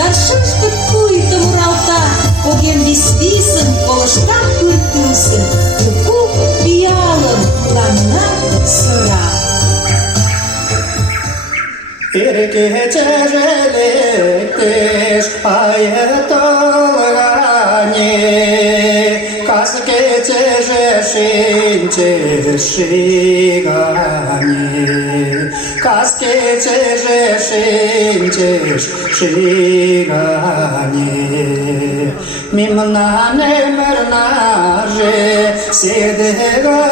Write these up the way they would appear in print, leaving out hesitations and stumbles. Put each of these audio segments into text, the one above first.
Саршышты куйты муралта, поген вис-висым, колыштам пыртысым, Юку пиалым, ланна сыра. Иркечежелектеш айытылгане, Кас кечеже шинчеш шигане, Кас кечеже шинчеш шигане. Мимнан эмернаже седега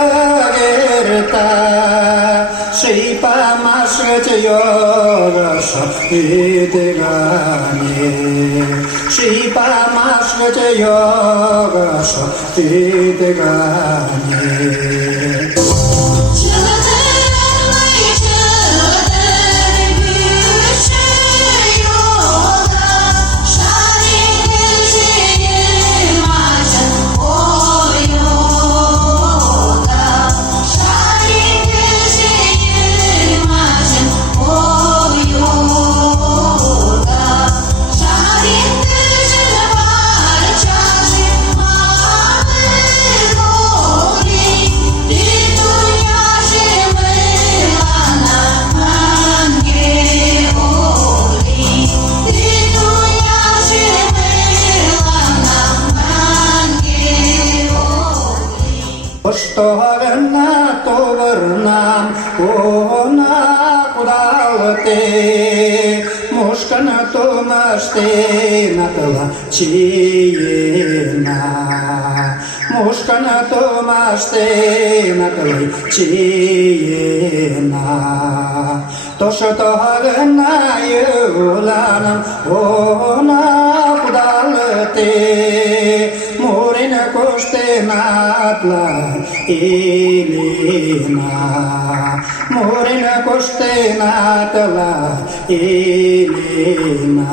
герта, Шипа машет йогаша идегане, Шипа машет йогаша идегане. Что верна, то верна, она куда ты, мушка на то маште на тела чиена, мушка на то маште на тела чиена. То, что верна юлана, она куда ты, Мурина коштенатла илина, Мурина коштенатла илина.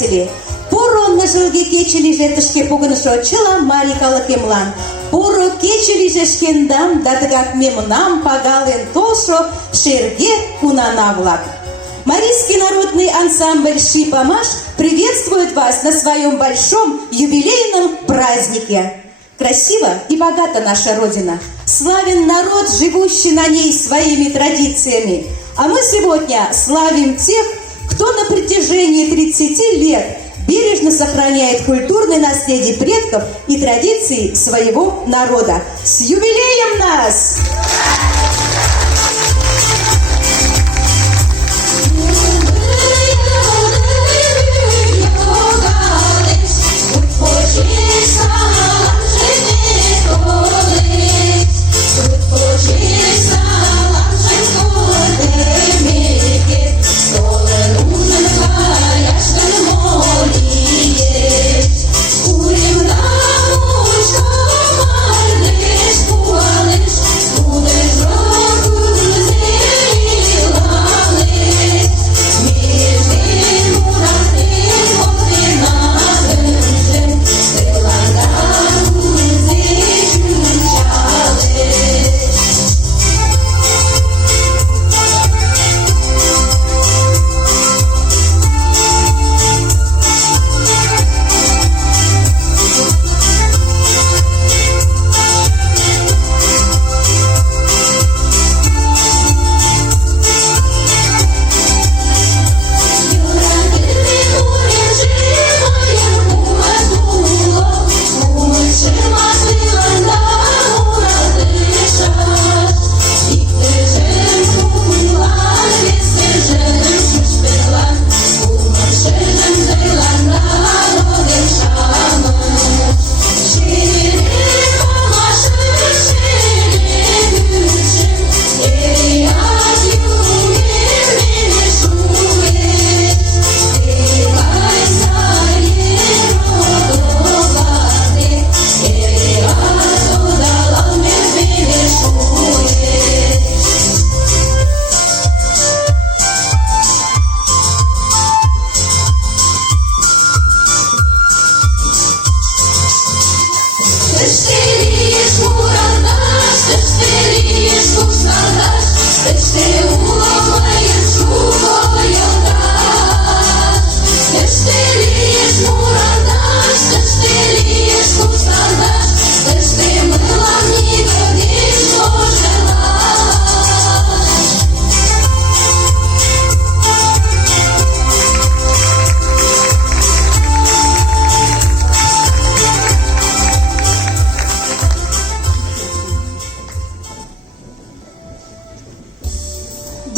предприниматели. Поро на жылге кече лижетышке погынышо чыла марий калыкемлан. Поро кече лижешкендам да тыгак мемнам пагален толшо шерге кунана-влак. Марийский народный ансамбль «Шипамаш» приветствует вас на своем большом юбилейном празднике. Красива и богата наша Родина. Славен народ, живущий на ней своими традициями. А мы сегодня славим тех, кто на протяжении 30 лет бережно сохраняет культурное наследие предков и традиции своего народа. С юбилеем нас!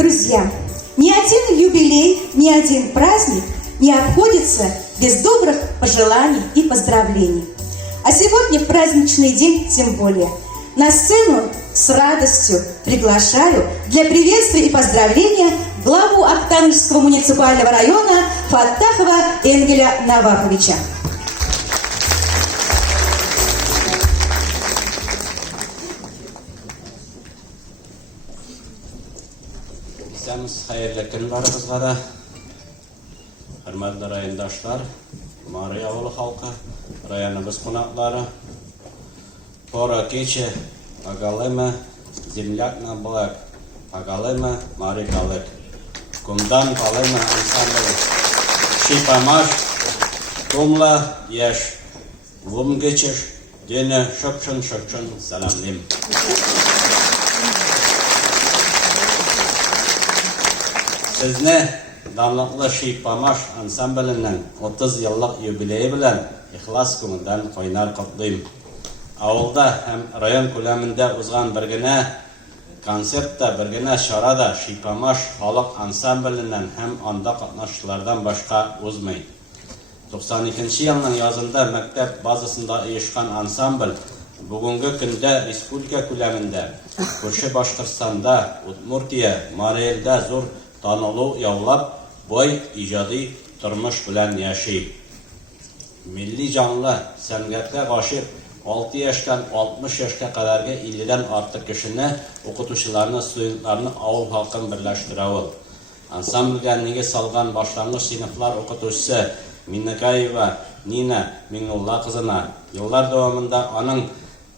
Друзья, ни один юбилей, ни один праздник не обходится без добрых пожеланий и поздравлений. А сегодня в праздничный день тем более. На сцену с радостью приглашаю для приветствия и поздравления главу Актанышского муниципального района Фаттахова Энгеля Наваповича. Biz hayırlı günlerimizga da hürmetli rayondaşlar, Mari avulu halkı, rayonumuz konaklары, pora keche agalema землякна блак, агалема Mari Kalek, kumdan kalema ансамбль Шипамаш, kumla yaş, vum geçir, dene şöpçün selamlayım. Sizni danlıqlı Şipamaş ansamblinin 30 yıllık юбилейі bilen ihlas ko'ngildan qaynar qutlayım. Avulda hem rayon ko'lamida o'zgan birgina konsertda, birgina şarada Şipamaş xalq ansamblinden hem anda qatnaşçılardan başqa o'zmay. 92 yılның yazında maktab bazasında uyushgan ansambl bugungi kunda respublika ko'lamida, Ko'rshi Boshqirdistonda, Udmurtiya, Marielda zo'r tanılı yavlab, boy ijodiy turmush bilan yashayib. Milli canlı san'atga g'oshib 6 yoshdan 60 yoshga qadargi 50 dan ortiq kishini, o'qituvchilarni, studentlarni avul xalqini birlashtiradi. Ansamblga nega solgan boshlang'ich sinflar o'qituvchisi Миннекаева Нина Миңнулла кызына. Еллар дәвамында аның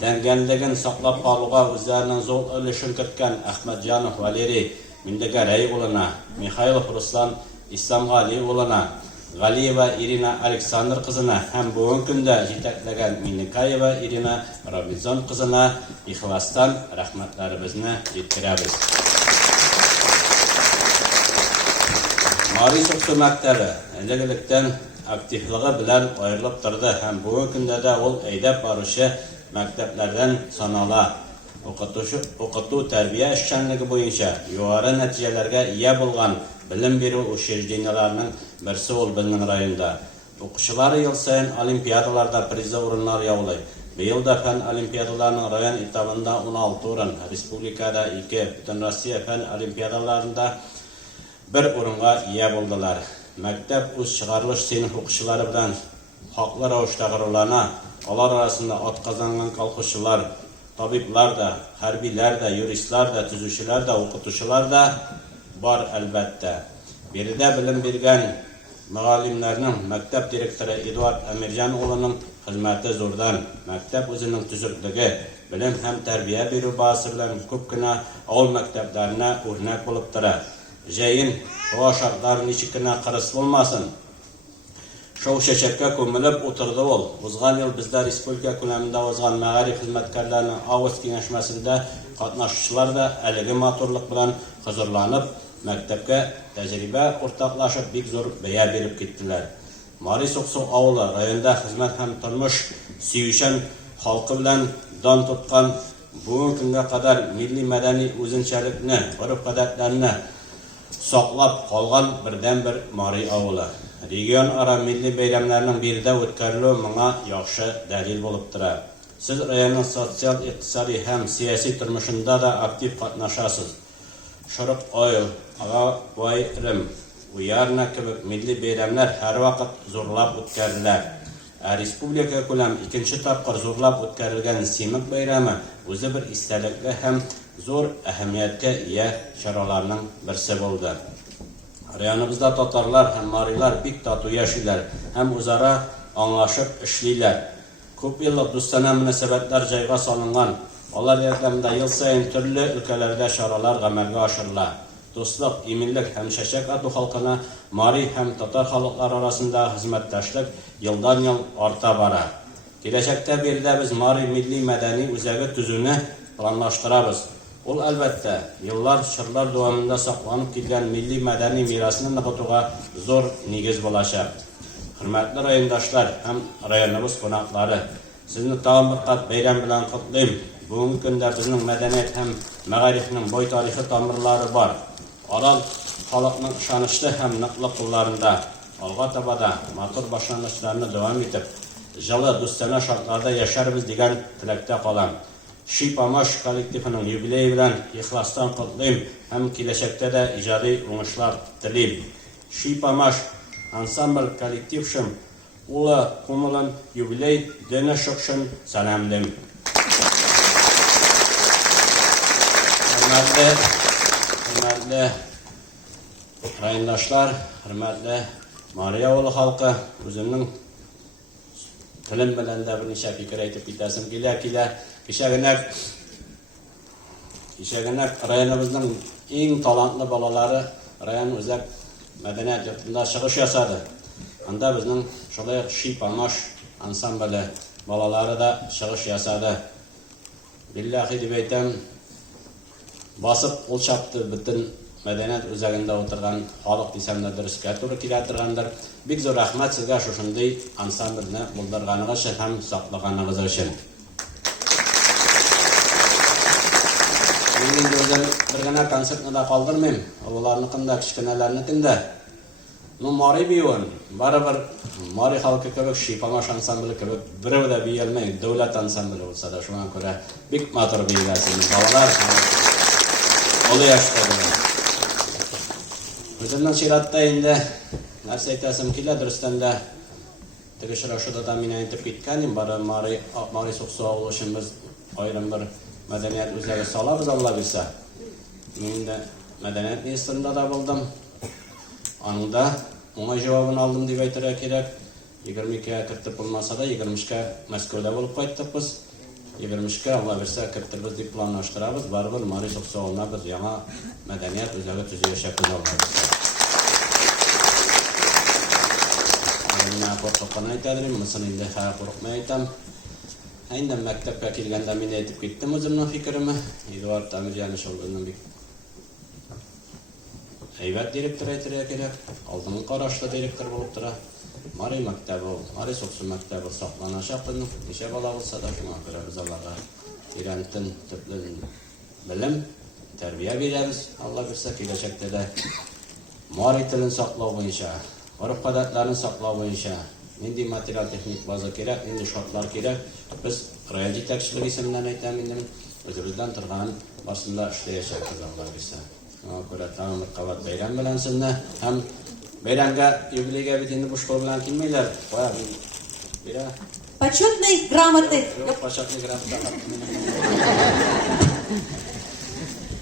тәңгәнлеген саклап калуга үзләренең зур өлешен керткән Әхмәтҗанов Валерий Миндегәрәй улына, Михайлов Руслан Исламгали улына, Галиева Ирина Александр кызына һәм бүген көндә җитәкләгән Миннекаева Ирина Робинзон кызына ихластан рәхмәтләребезне җиткерәбез. Марий Суксу мәктәбе элек-электән активлыгы белән аерылып торды һәм бүген көндә дә ул әйдәп баручы мәктәпләрдән санала. Укыту тәрбия эшчәнлеге буенча югары нәтиҗәләргә ия булган белем бирү учреждениеләренең берсе ул безнең районда. Укучылары ел саен олимпиадаларда приза урыннар яулый. Быел да фән олимпиадаларының район этабында 16 урын, республикада 2, бөтен Россия фән олимпиадаларында 1 урынга ия булдылар. Мәктәп үз чыгарылыш сыйныф укучылары белән хаклы рәвештә горурлана. Алар арасында атказанган колхозчылар, табиблар да, хәрбиләр да, юристлар да, төзүчеләр да, укытучылар да бар әлбәттә. Биредә белем биргән мөгаллимнәрнең мәктәп директоры Эдуард Әмирҗан улының хезмәте зурдан. Мәктәп үзенең төзеклеге, белем һәм тәрбия бирү базасы белән күп кенә авыл мәктәпләренә үрнәк булып тора. Җәен шуашаклар ничек кенә кырыс булмасын. Шул чәчәккә күмелеп утырды ул. Узган ел бездә республика күләмендә узган мәгариф хезмәткәрләренең авыз киңәшмәсендә катнашучылар да әлеге матурлык белән хозурланып, мәктәпкә тәҗрибә уртаклашып бик зур бәя биреп киттеләр. Марий Суксу авылы районда хезмәт һәм тормыш сөючән халкы белән дан тоткан, бүген көнгә кадәр милли-мәдәни үзенчәлекне, гореф-гадәтләрне саклап калган бердән-бер Марий авылы. Регион ара милли бәйрәмнәрнең биредә үткәрелүе моңа яхшы дәлил булып тора. Сез районның социаль, икътисади һәм сияси тормышында да актив катнашасыз. Шырык ойл, ага байрам, уярна кебек милли бәйрәмнәр һәр вакыт зурлап үткәрелә. Республика күләм икенче тапкыр зурлап үткәрелгән Симек бәйрәме үзе бер истәлекле һәм зур әһәмияткә ия чараларның берсе булды. Районыбызда татарлар һәм марилар бик тату яшиләр һәм үзара аңлашып эшлиләр. Күп еллык дустана мөнәсәбәтләр җайга салынган. Алар ярдәмендә ел саен төрле өлкәләрдә чаралар гамәлгә ашырыла. Дуслык, иминлек һәм шәчәк ату халкына Марий һәм татар халыклары арасында хезмәттәшлек елдан-ел арта бара. Киләчәктә биредә без Марий милли-мәдәни үзәге төзүне планлаштырабыз. Ул әлбәттә еллар чырлар дәвамында сакланып килгән милли-мәдәни мирасны ныгытуга зур нигез булачак. Хөрмәтле райондашлар һәм районыбыз кунаклары, сезне тагын бер кат бәйрәм белән котлыйм. Бүгенге көндә безнең мәдәният һәм мәгарифның бай тарихи тамырлары бар. Арал халыкның ышанычлы һәм ныклы кулларында, алга таба да матур башлангычларны дәвам итеп, җылы дустана шартларда яшәрбез дигән теләктә калам. Шипамаш коллективының юбилее белән ихластан котлыйм һәм киләчәктә дә иҗади уңышлар телим. Шипамаш ансамбль коллектившым улы кумылын юбилей дәне шыкшын сәламлым. Хөрмәтле райондашлар, хөрмәтле Марий авылы халкы, үземнең телем белән дә берничә фикер әйтеп китәсем килә. Кичәгенәк районыбызның иң талантлы балалары район үзәк мәдәният йортында чыгыш ясады. Анда безнең шулай Шипамаш ансамбле балалары да чыгыш ясады. Биллахи дип әйтәм, басып ул чапты бөтен мәдәният үзәгендә утырган халык дисәм дә дөрескә туры килә торгандыр. Бик зур рәхмәт сезгә шушындый ансамбльне булдырганыгыз өчен һәм саклаганыгыз өчен. Мин бер генә концертны да калдырмыйм. Аларныкында кичкенәләрнекендә. Марий биюен, барыбер Марий халкы кебек Шипамаш ансамбле кебек берәү дә биялмәй, дәүләт ансамбле булса да шуңа күрә бик матур биеләсез балалар. Олы яшьтәге. Үземнең чиратта инде нәрсә әйтәсем килә, дөрестән дә теге очрашуда да мин әйтеп киткәнем, бары Марий Суксу авылы өчен без аерым бер мәдәният үзәге салабыз, Алла бирсә. Мин дә мәдәният министрында да булдым. Анда оңай жауабын алдым деп айтырга керек. 22-ге кіртіп болмаса да 23-ге Мәскеуде болып қайттық біз. 23-ге Алла берсе кіртірбіз деп планлаштырабыз. Барыбір Мари Соқсуалына біз яңа мәдәният өзегі түзеушәкіз алғабыз. Мен қорқыққан айтадырым, мысын енді қорқмай айтам. Әйінден мәктепке келгенде мен айтып кеттім өзімнің фикірімі. Эдуард Амирьяныш олғының бек әйбәт директор айтырға керек. Алдыңғы қарашты директор болып тұра. Мари мәктәбі, Мари Соқсы мәктәбі сақлана шақпының. Неше бала болса да шуңа көрі біз Аллаға үйрәнтін түплі білім, тәрбия береміз. Алла берсе келешекте де Мари тілін сақлау бойынша, ғұрып ғадәтлерін сақлау бойынша, нендей материал техник база керек, нендей шартлар керек. Біз район жетекшілік есімінен айтамын, өзімізден тұрған басында ішлейшәкіз Алла берсе. Көрі таңымық қабат бәйрәм білән сізні, әм бәйрәмге юбилейге бетінді бұшқол білән келмейлер. Қоя, бері. Почетной грамоты. Жоқ, почетный грамота.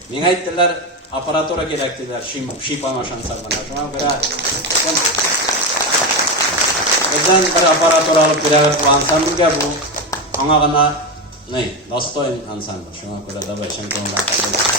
Мен айттылар, аппаратура керек деділер, шипамашан сармана. Жоға көрі, бізден бір аппаратура алып берәвір бұл ансамблге бұл аңағына достоин ансамбль. Жоға көрі, дабай, шәмконға қабыл.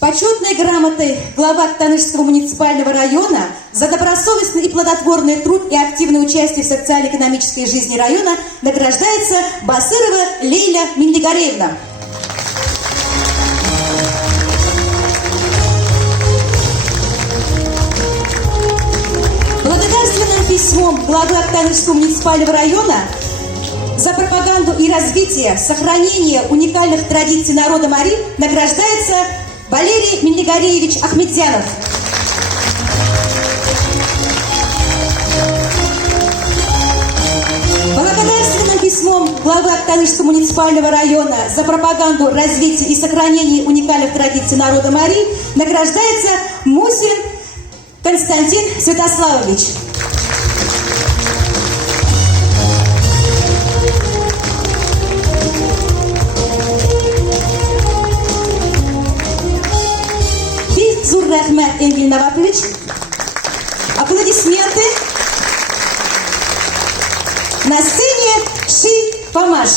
Почетной грамотой глава Танышского муниципального района за добросовестный и плодотворный труд и активное участие в социально-экономической жизни района награждается Басырова Лейля Миндигареевна. Благодарственным письмом главы Танышского муниципального района за пропаганду и развитие, сохранение уникальных традиций народа Мари награждается Валерий Миндигареевич Ахмедзянов. Благодарственным письмом главы Танышского муниципального района за пропаганду, развитие и сохранение уникальных традиций народа Мари награждается Мусин Константин Святославович. Рахмат Эмиль Наватович. Аплодисменты. На сцене Ши Памаш.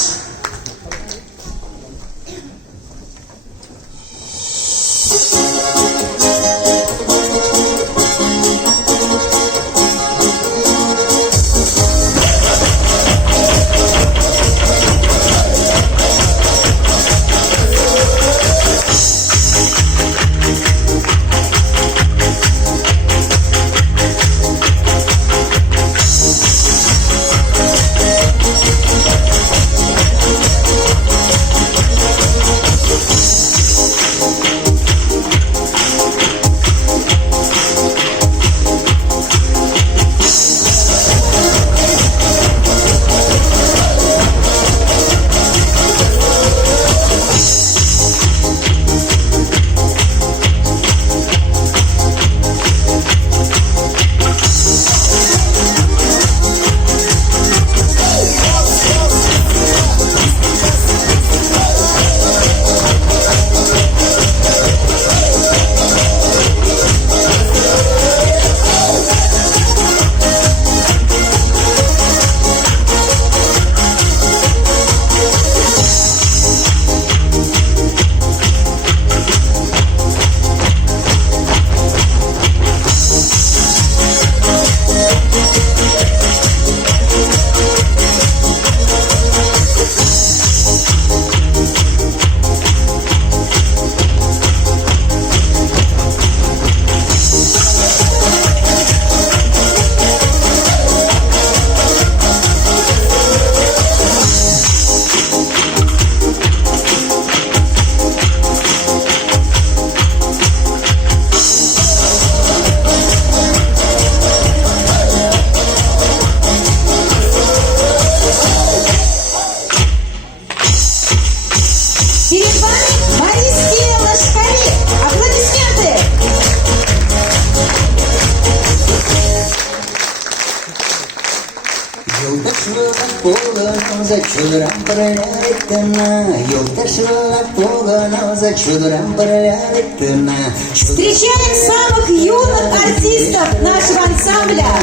Yoldaşlığa polanoza çıldıran paralarettina. Yoldaşlığa polanoza çıldıran paralarettina. Встречаем самых юных артистов нашего ансамбля.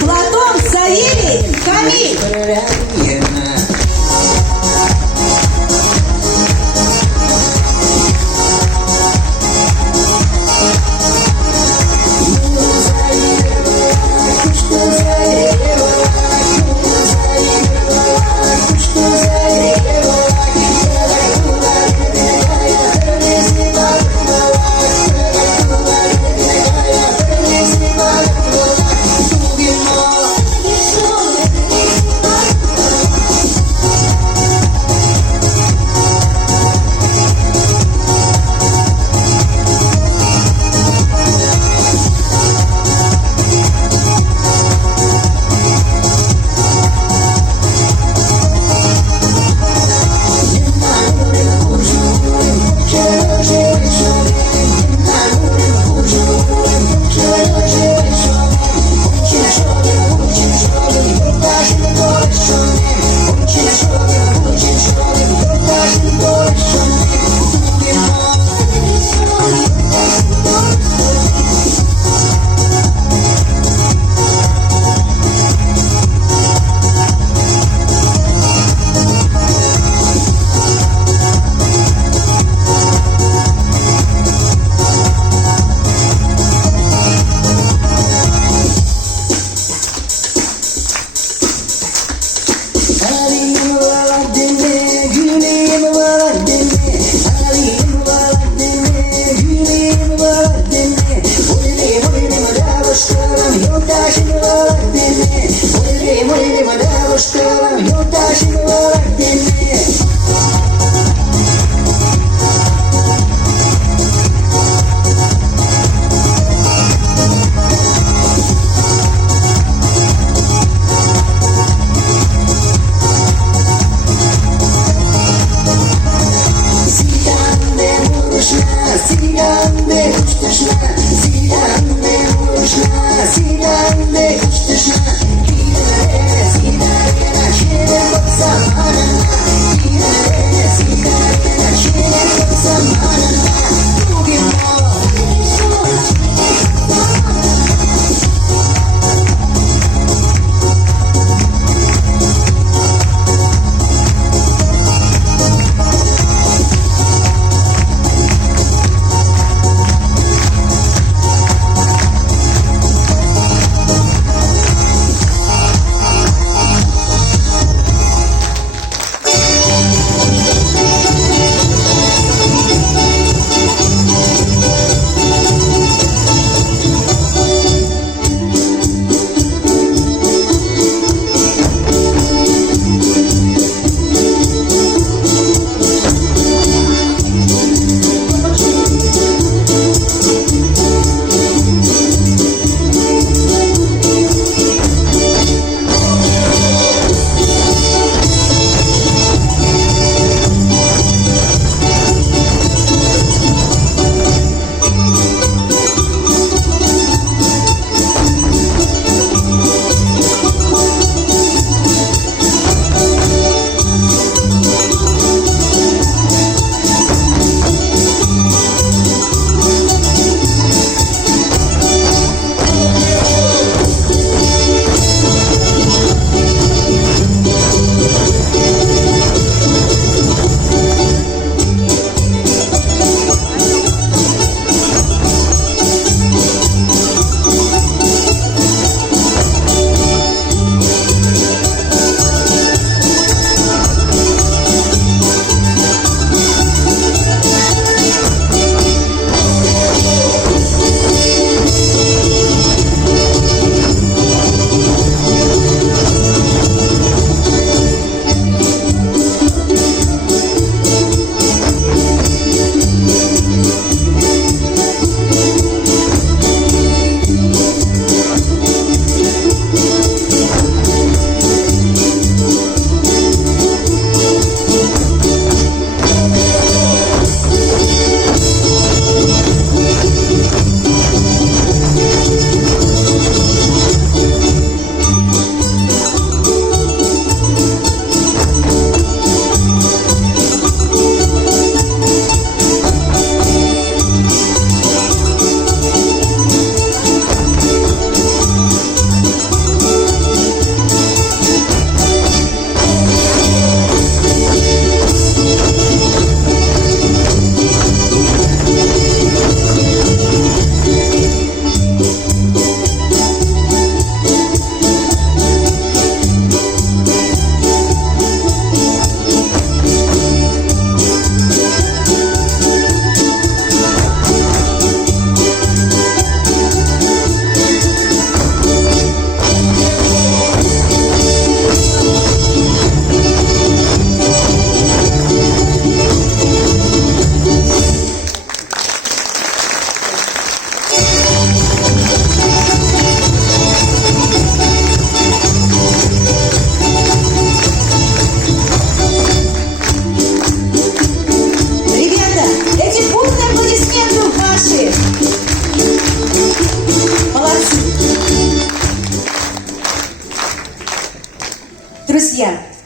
Платон, Савелий, Камиль.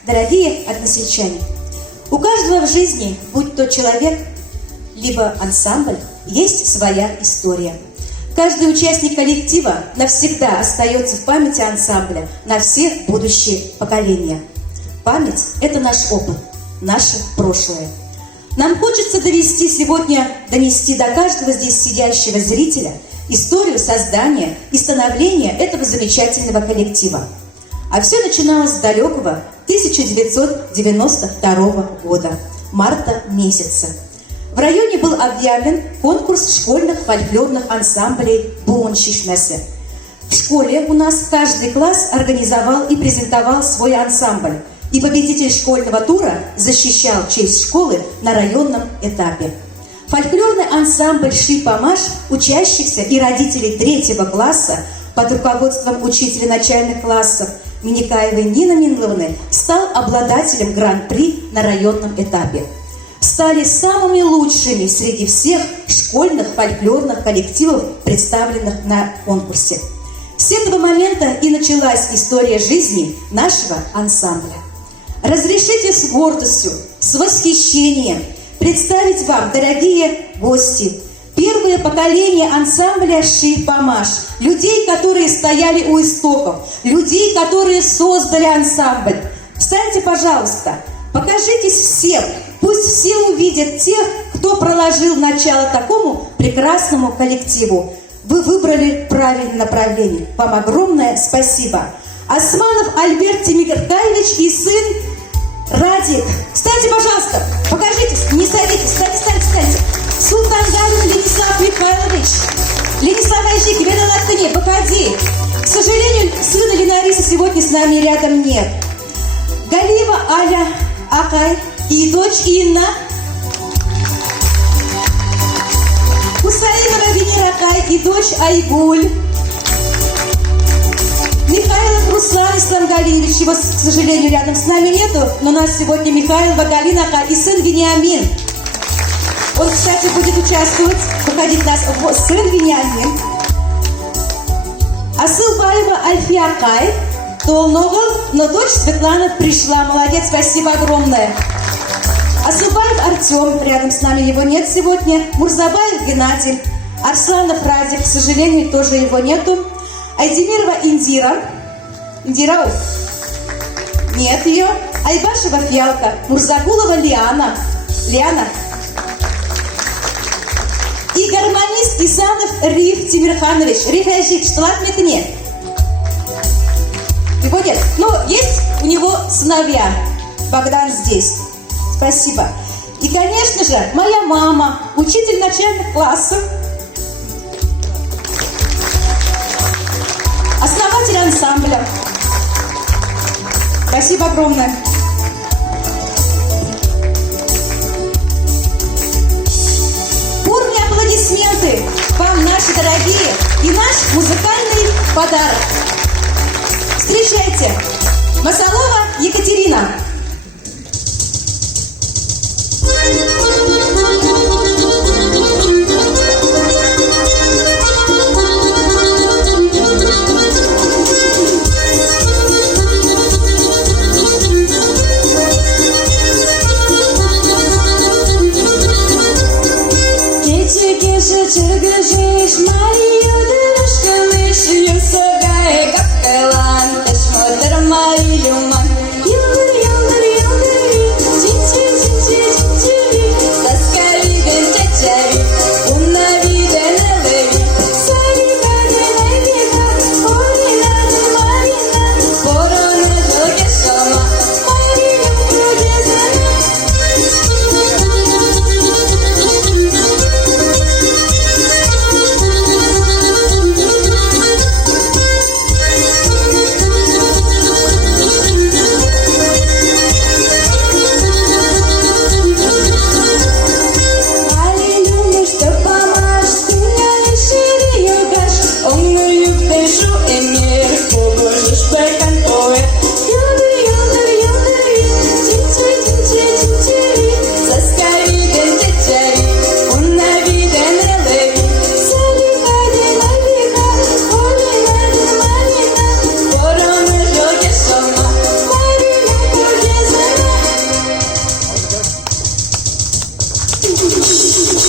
Дорогие односельчане, у каждого в жизни, будь то человек, либо ансамбль, есть своя история. Каждый участник коллектива навсегда остается в памяти ансамбля на все будущие поколения. Память – это наш опыт, наше прошлое. Нам хочется донести до каждого здесь сидящего зрителя историю создания и становления этого замечательного коллектива. А все начиналось с далекого 1992 года, марта месяца. В районе был объявлен конкурс школьных фольклорных ансамблей «Буоншишмесе». В школе у нас каждый класс организовал и презентовал свой ансамбль, и победитель школьного тура защищал честь школы на районном этапе. Фольклорный ансамбль «Ши-Памаш» учащихся и родителей 3 класса под руководством учителя начальных классов Миникаевой Нины Минловны стал обладателем гран-при на районном этапе. Стали самыми лучшими среди всех школьных фольклорных коллективов, представленных на конкурсе. С этого момента и началась история жизни нашего ансамбля. Разрешите с гордостью, с восхищением представить вам, дорогие гости, первое поколение ансамбля «Ши-Памаш», людей, которые стояли у истоков, людей, которые создали ансамбль. Встаньте, пожалуйста, покажитесь всем, пусть все увидят тех, кто проложил начало такому прекрасному коллективу. Вы выбрали правильное направление. Вам огромное спасибо. Османов Альберт Тимиркаевич и сын Радик. Встаньте, пожалуйста, покажитесь, не садитесь, встаньте. Султангарин Ленислав Михайлович. Ленислав Айжик, Ведалаттыне, походи. К сожалению, сына Ленариса сегодня с нами рядом нет. Галиева Аля Акай и дочь Инна. Хусаинова Венера Акай и дочь Айгуль. Михайлов Руслан Исламгалиевич, его, к сожалению, рядом с нами нету, но у нас сегодня Михайлова Галина Акай и сын Вениамин. Он, кстати, будет участвовать, выходить нас сын Вениамин. Асылбаева Альфия Акай, Толногол, но дочь Светлана пришла. Молодец, спасибо огромное. Асылбаев Артем, рядом с нами его нет сегодня. Мурзабаев Геннадий. Арсланов Радик, к сожалению, тоже его нету. Айдемирова Индира. Индира? Нет ее. Айбашева Фиалка. Мурзагулова Лиана. Лиана. И гармонист Исанов Риф Тимирханович. Риф Айжик, что отметне? Его нет. Но есть у него сыновья. Богдан здесь. Спасибо. И, конечно же, моя мама, учитель начальных классов, основатель ансамбля. Спасибо огромное. Бурные аплодисменты вам, наши дорогие, и наш музыкальный подарок. Встречайте, Масалова Екатерина. Чергежиш, Марию дырушка лишь, Юсагай, капелан, Ташмотер Марилюман, Юлдыр, Чи-чи-чи-чи-чи-чи, Саскари, Генчачари, Умнави, Денелеви, Сарика, Денелина, Орина, Марина, Порона, Жогешама, Мария, Продезена. Солистка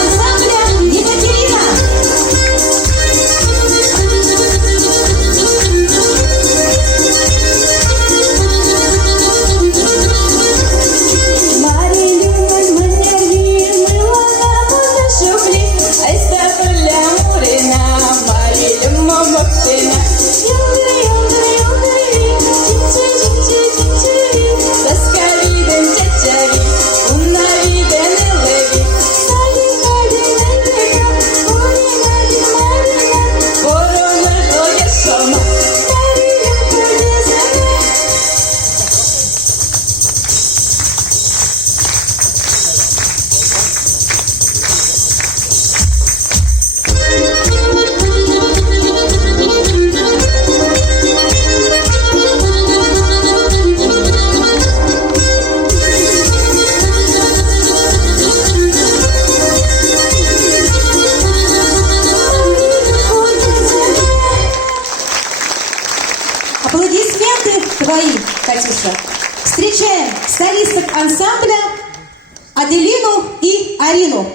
ансамбля Екатерина. Аплодисменты твои, Катюша. Встречаем солисток ансамбля Аделину и Арину.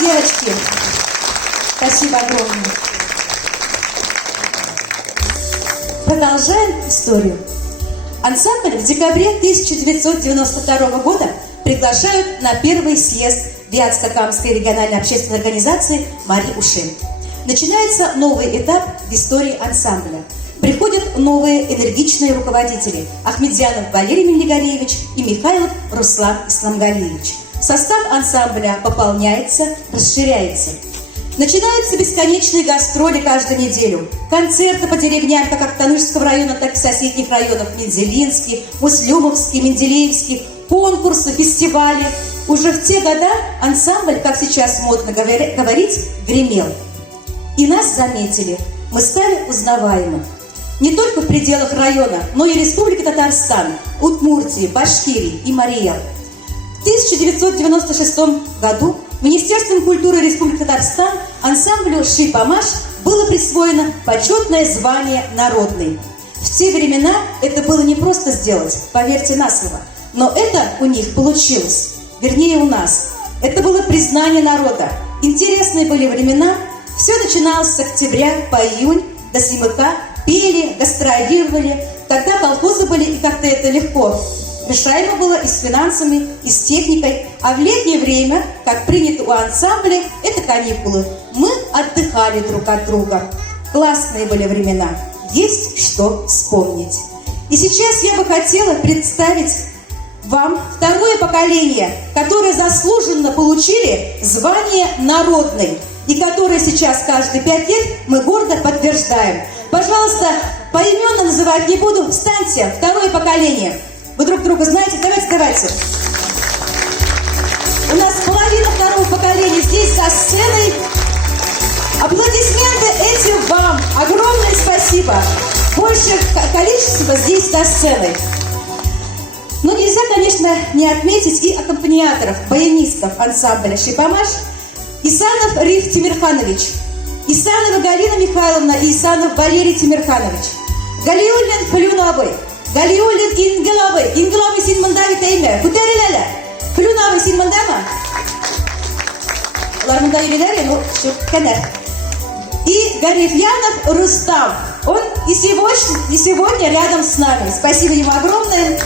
Девочки, спасибо огромное. Продолжаем историю. Ансамбль в декабре 1992 года приглашают на первый съезд Вятско-Камской региональной общественной организации «Мари Уши». Начинается новый этап в истории ансамбля. Приходят новые энергичные руководители – Ахмедзянов Валерий Мельнигаревич и Михайлов Руслан Исламгалиевич. Состав ансамбля пополняется, расширяется. Начинаются бесконечные гастроли каждую неделю. Концерты по деревням как Актанышского района, так и соседних районов Мензелинский, Муслюмовский, Менделеевский, конкурсы, фестивали. Уже в те года ансамбль, как сейчас модно говорить, гремел. И нас заметили. Мы стали узнаваемы. Не только в пределах района, но и Республики Татарстан, Удмуртии, Башкирии и Мария. В 1996 году Министерством культуры Республики Татарстан ансамблю «Ши-Памаш» было присвоено почетное звание «Народный». В те времена это было не просто сделать, поверьте на слово, но это у них получилось, вернее у нас. Это было признание народа, Интересные были времена. Все начиналось с октября по июнь, до Симыка. Пели, гастролировали. Тогда колхозы были, и как-то это легко решаемо было и с финансами, и с техникой. А в летнее время, как принято у ансамбля, это каникулы. Мы отдыхали друг от друга. Классные были времена. Есть что вспомнить. И сейчас я бы хотела представить вам второе поколение, которое заслуженно получили звание народный, и которые сейчас каждые 5 лет мы гордо подтверждаем. Пожалуйста, поименно называть не буду. Встаньте, второе поколение. Вы друг друга знаете? Давайте. У нас половина второго поколения здесь за сценой. Аплодисменты этим вам. Огромное спасибо. Большее количество здесь за сценой. Но нельзя, конечно, не отметить и аккомпаниаторов, баянистов ансамбля «Шипамаш». Исанов Риф Тимирханович, Исанова Галина Михайловна и Исанов Валерий Тимирханович, Галиуллин Плюновый, Галиуллин Ингеловый Синмандави Тейме, Кутерилеля, Плюновый Синмандама, Лармандави Лилери, ну, все, конечно. И Гарифьянов Рустам, он и сегодня рядом с нами. Спасибо ему огромное.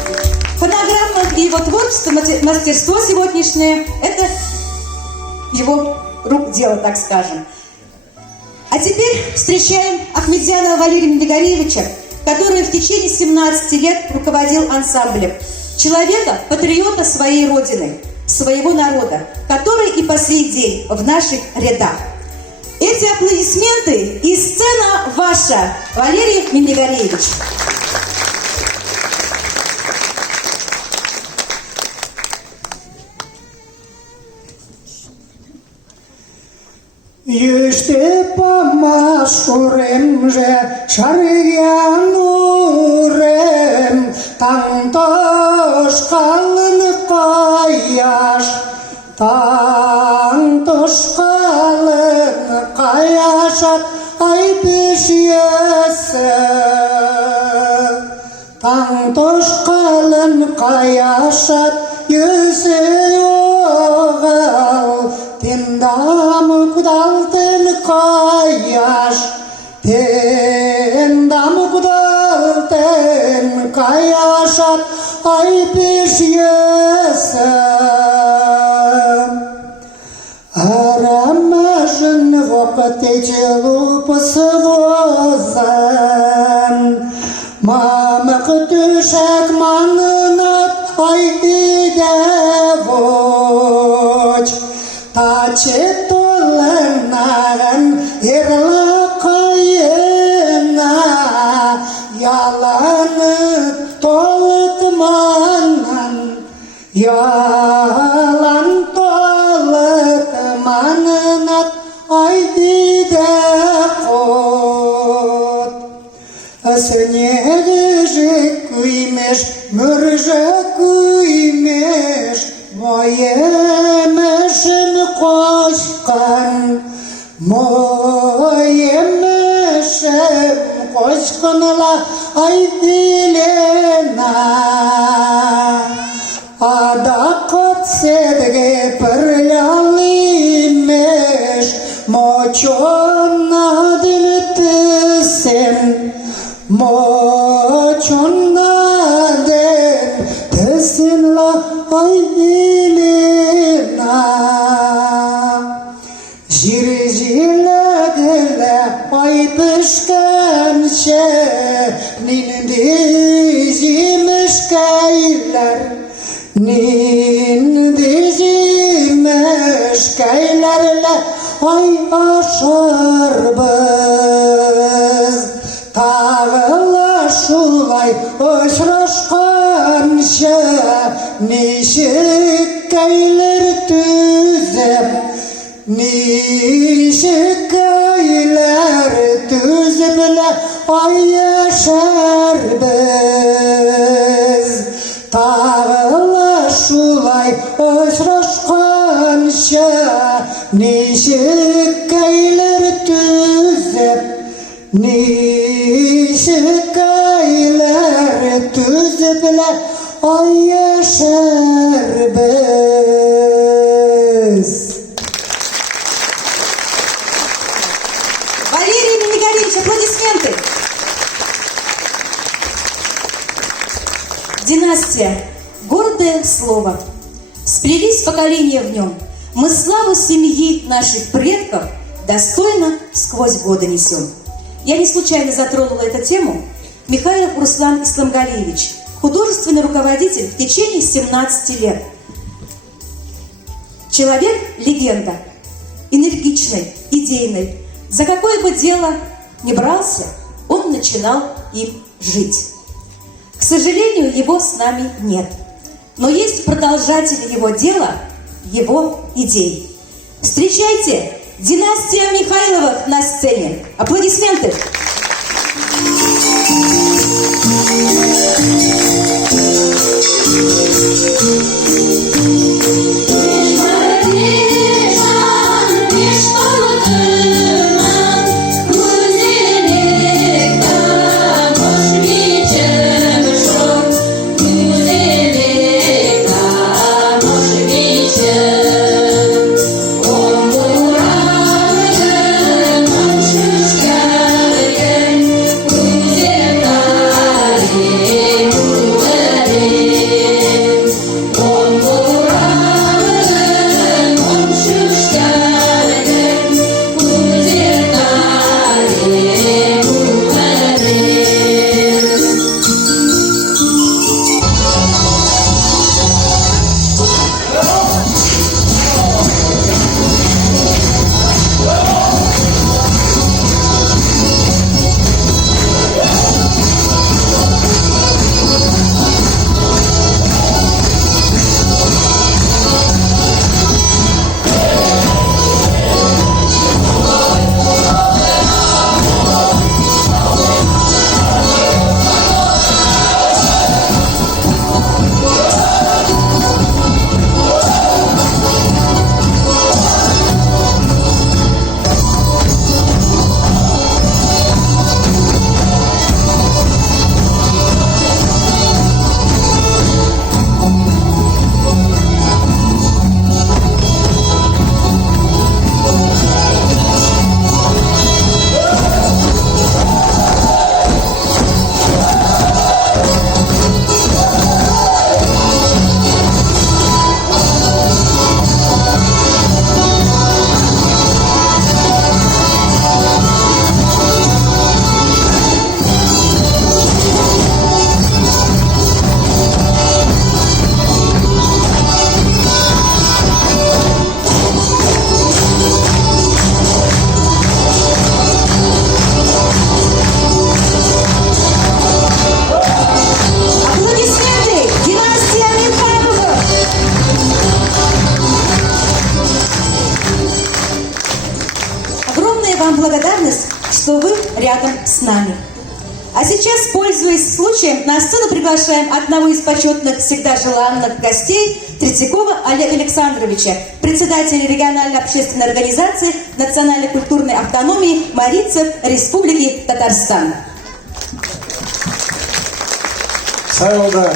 Фонограмма и его творчество, мастерство сегодняшнее, это его рук дело, так скажем. А теперь встречаем Ахмедзянова Валерия Медигариевича, который в течение 17 лет руководил ансамблем. Человека, патриота своей родины, своего народа, который и по сей день в наших рядах. Эти аплодисменты и сцена ваша, Валерий Медигариевич. Yüzde pamashuremje şaryanurem Tantoş kalın kayaş Tantoş kalın kayaşat Ay pişiyesi Tantoş kalın kayaşat Yüzü oğal Tendam kudalten kayaş Tendam kudalten kayaşat Ay pişiyesi Aramajın vakti çılıp sıvazan Mamak düşek manınat ay devoç Taçı tolenan irla kayına Yalanı tolatmanan Yalan tolatmanat aydi de kod Снежик куймеш, мыржа куймеш Моемешін қошқан Моемешін қошқанла айдилена Адақат седге пірлялимеш Мочонадын тісен Moçonnaden tesinla aydilina Jirjilegele ay pişkenşe Nindizimişkeyler Nindizimişkeylerle ay aşarbız Tağla şulay uçraşkanşa Nişik geyler tüzem Nişik geyler tüzemle ay yaşar biz Tağla şulay uçraşkanşa Nişik geyler tüzem Nişik aylar tüz bile ay yaşar biz. Владимирович, аплодисменты. Династия. Гордое слово. Сплелись поколения в нем. Мы славу семьи наших предков достойно сквозь годы несем. Я не случайно затронула эту тему. Михайлов Руслан Исламгалиевич, художественный руководитель в течение 17 лет. Человек-легенда, энергичный, идейный. За какое бы дело ни брался, он начинал им жить. К сожалению, его с нами нет. Но есть продолжатели его дела, его идей. Встречайте, династия Михайловых на сцене. Аплодисменты. Благодарность, что вы рядом с нами. А сейчас, пользуясь случаем, на сцену приглашаем одного из почетных, всегда желанных гостей Третьякова Олега Александровича, председателя региональной общественной организации национальной культурной автономии Марийцев Республики Татарстан. Сайлда,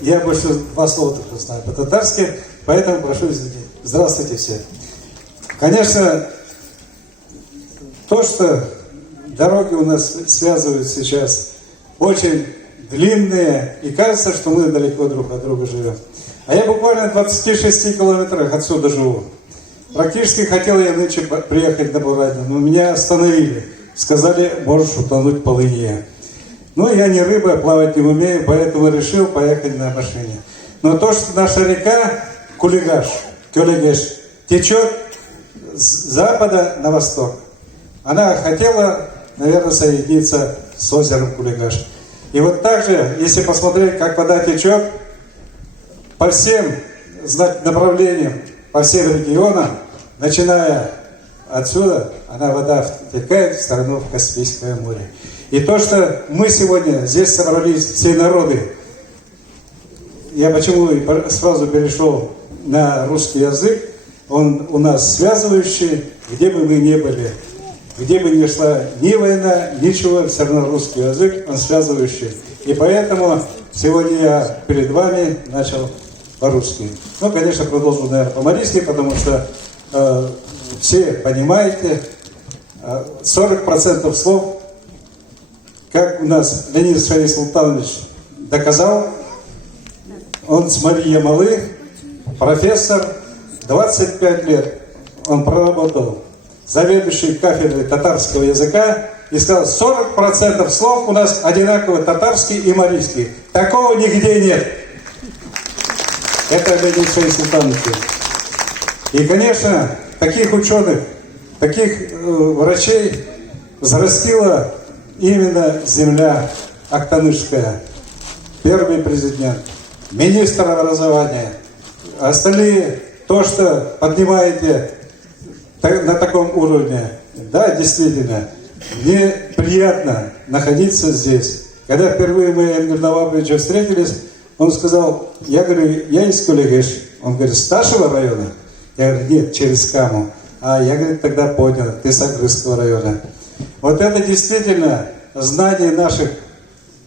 я больше 2 слова только знаю по-татарски, поэтому прошу извинить. Здравствуйте все. Конечно, то, что дороги у нас связывают сейчас, очень длинные, и кажется, что мы далеко друг от друга живем. А я буквально в 26 километрах отсюда живу. Практически хотел я нынче приехать на Бурадину, но меня остановили. Сказали, можешь утонуть в полыне. Ну, я не рыба, плавать не умею, поэтому решил поехать на машине. Но то, что наша река Кулигаш, Кёлегеш, течет с запада на восток, она хотела, наверное, соединиться с озером Кулигаш. И вот так же, если посмотреть, как вода течет, по всем направлениям, по всем регионам, начиная отсюда, вода втекает в сторону в Каспийское море. И то, что мы сегодня здесь собрались, все народы, я почему сразу перешел на русский язык, он у нас связывающий, где бы мы ни были. Где бы ни шла ни война, ничего, все равно русский язык, он связывающий. И поэтому сегодня я перед вами начал по-русски. Ну, конечно, продолжу, наверное, по-марийски, потому что все понимаете, 40% слов, как у нас Леонид Шариф Султанович доказал, он с Мария Малы, профессор, 25 лет он проработал заведующий кафедрой татарского языка и сказал, 40% слов у нас одинаково татарские и марийские. Такого нигде нет. Это Леонид Шариф Султанович. И, конечно, таких ученых, таких врачей взрастила именно земля Актанышская. Первый президент, министр образования. Остальные, то, что поднимаете на таком уровне, да, действительно, мне приятно находиться здесь. Когда впервые мы Эмиль Наваповича встретились, он сказал, я говорю, я из Кулегеш. Он говорит, с нашего района? Я говорю, нет, через Каму. А я, говорит, тогда понял, ты с Агрызского района. Вот это действительно знание наших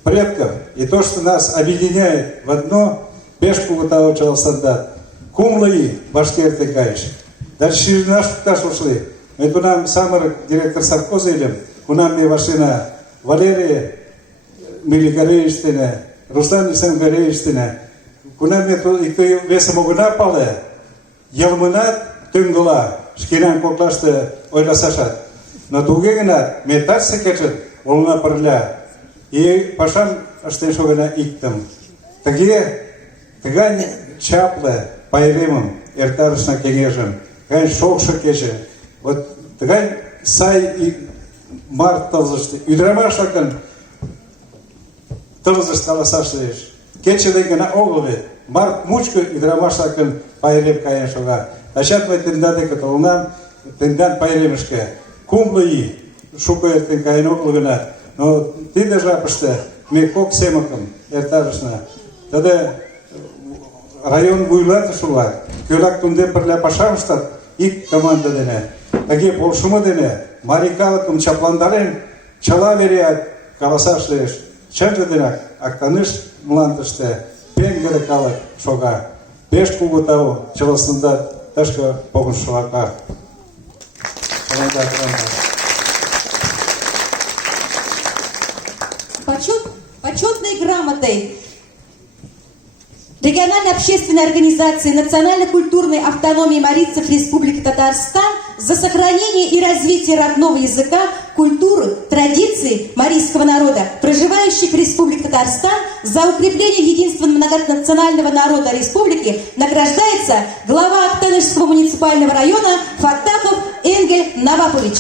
предков и то, что нас объединяет в одно, пешку вытау Чалсандат, Кумлаи, Башкирты Кайш. Дальше наш пташ ушли. Мы туда самый директор Саркозелем, кунам мне вашина Валерия Милигареевштина, Руслан Исамгареевштина, кунам мне и ты весомогуна пале, Ялмынат Тюнгла, Шкинан Коклашта Ойла Сашат. Но тугегна метаться кечет, волна парля. И пашам аштешогана иктам. Таге тагань чапле пайремом эртарышна кенежем. Тагань шокша кеше. Вот тагань сай и март талзышты. Юдрамашлакан талзышты аласашлеш. Кече дегена оглове. Март мучку юдрамашлакан пайрем каян шога. Тачат мы тендаде каталунам, тендан пайремышке. Кумлаи, шукаертен каян огловена. Но ты даже апаште, мы кок семакам, эртарышна. Тогда район буйлаты шула, кюлак тунде перля пашамштат, и команда дене. Таге полшума дене, марикалакам чапландарен, чала верят, каласашлеш, чанча денак, Актаныш млантыште, пенгере калак шога. Пешку гутау, чаласындат, ташка погон шуака. Почетной грамотой региональной общественной организации национально-культурной автономии марийцев Республики Татарстан за сохранение и развитие родного языка, культуры, традиций марийского народа, проживающих в Республике Татарстан, за укрепление единства многонационального народа республики награждается глава Актанышского муниципального района Фаттахов Энгель Навапович.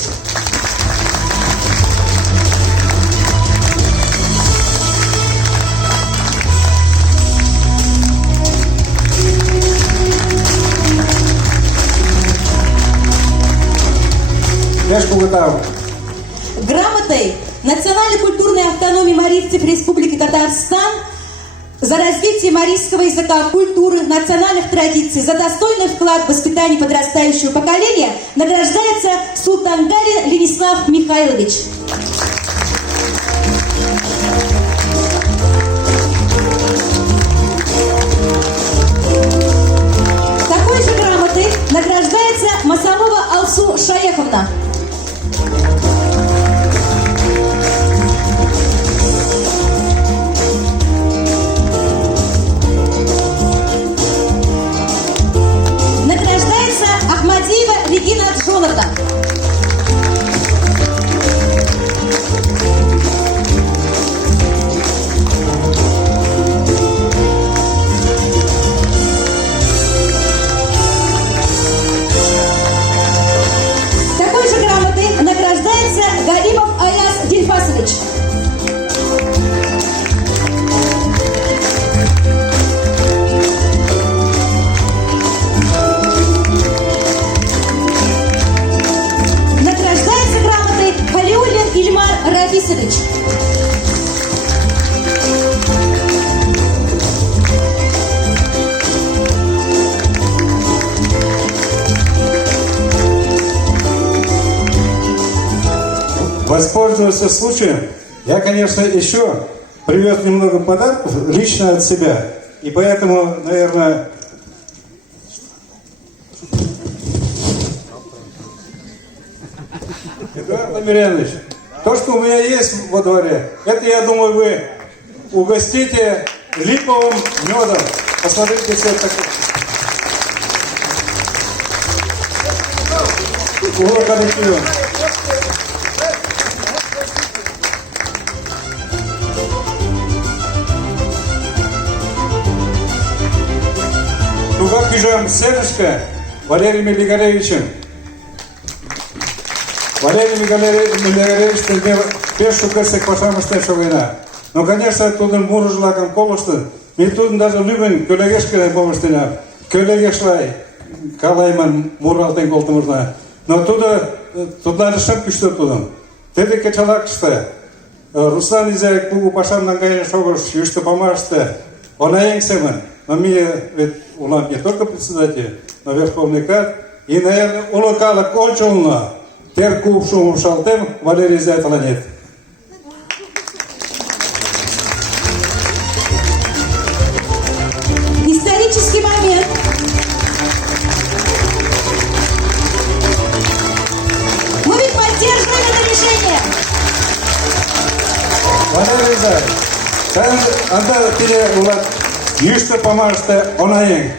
Грамотой национально-культурной автономии марийцев Республики Татарстан за развитие марийского языка, культуры, национальных традиций, за достойный вклад в воспитание подрастающего поколения награждается Султангарин Ленислав Михайлович. Такой же грамотой награждается Масалова Алсу Шаяховна. Награждается Ахмадиева Регина Джоновна. Такой же грамотой награждается Галимов Аяс Дильфасович. Награждается грамотой Халиуллин Ильмар Рафисович. Воспользовался случаем, я, конечно, еще привез немного подарков лично от себя. И поэтому, наверное, Эдуард Амирянович, то, что у меня есть во дворе, это, я думаю, вы угостите липовым медом. Посмотрите, все это такое. Коллектива. Тугак Пижам Сенушка Валерием Милигаревичем. Валерий Милигаревич тебе першу кесек пашамыстен шогына. Но, конечно, тудын мурыжлакам колыштын. Мен тудын даже любен көлегешкенен помыштына. Көлегешлай калайман муралтен колтымырна. Но тудлары шып күштө тудым. Теде кечалакышты. Руслан Изяек бугу пашамдан гайын шогыш, юшты помашты. Она еңсемін. Но мне, ведь у нас не только председатель, но верховный кат. И, наверное, у локала кончилно. Терку шумом шалтем, Валерий Зятела нет. Исторический момент. Мы ведь поддерживаем это решение. Валерий Зятел, sen anda тебе улад юшты помашты онаең.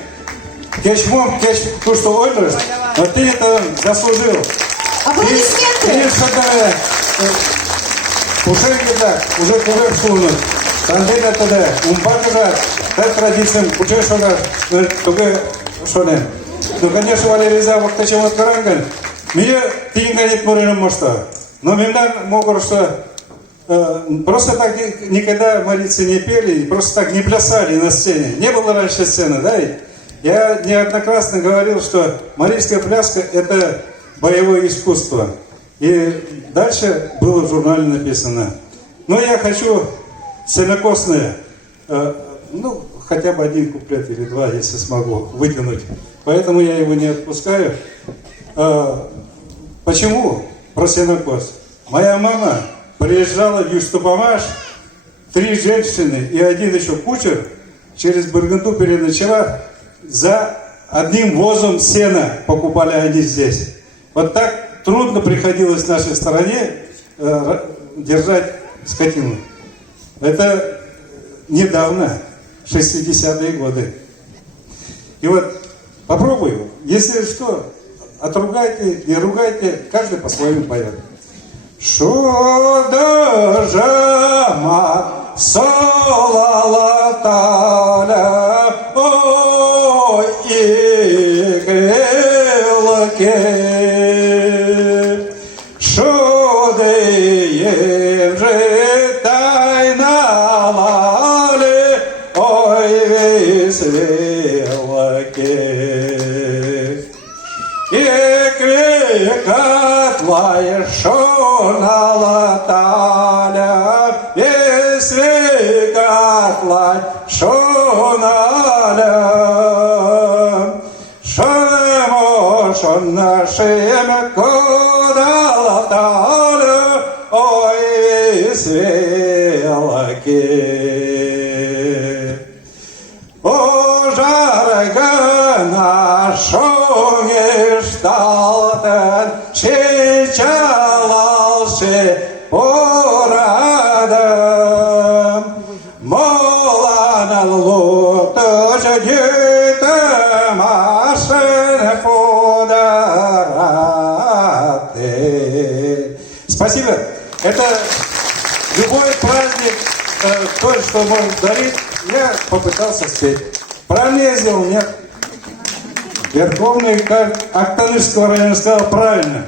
Кеш мом, кеш то, что ойлыш, но ты это заслужил. Аплодисменты. Ты шагая, уже так, уже кувер сунут. Сандина тогда, умпакажа, так традициям, уже шагаш, туге шонем. Ну, конечно, Валерий Зятел, вахтачем от Каранган, мне тинга нет мурином мошта. Но мендан могу, что просто так никогда молиться не пели, просто так не плясали на сцене. Не было раньше сцены, да? Я неоднократно говорил, что марийская пляска – это боевое искусство. И дальше было в журнале написано. Но я хочу сенокосное, ну, хотя бы один куплет или два, если смогу, вытянуть. Поэтому я его не отпускаю. Почему про сенокос? Моя мама приезжала в Южтопомаш, 3 женщины и 1 еще кучер через Бургунду переночевав, за одним возом сена покупали они здесь. Вот так трудно приходилось в нашей стране держать скотину. Это недавно, 60-е годы. И вот попробую, если что, отругайте, не ругайте, каждый по-своему поет. Шуда жама солала таля, ой, игрелке. Шудеем же тайна лали, ой, веселке. И крика твоя шонала таля, весь века твоя шоналя. Шонемо шона шема кодала таля, ой, весь велке. О, жарга нашоне шталтен, чечалалше порадам. Моланал лото ждете машин фудараты. Спасибо. Это любой праздник, то, что может дарить, я попытался спеть. Правильно я сделал? Нет. Верховный как Актанышского района сказал правильно.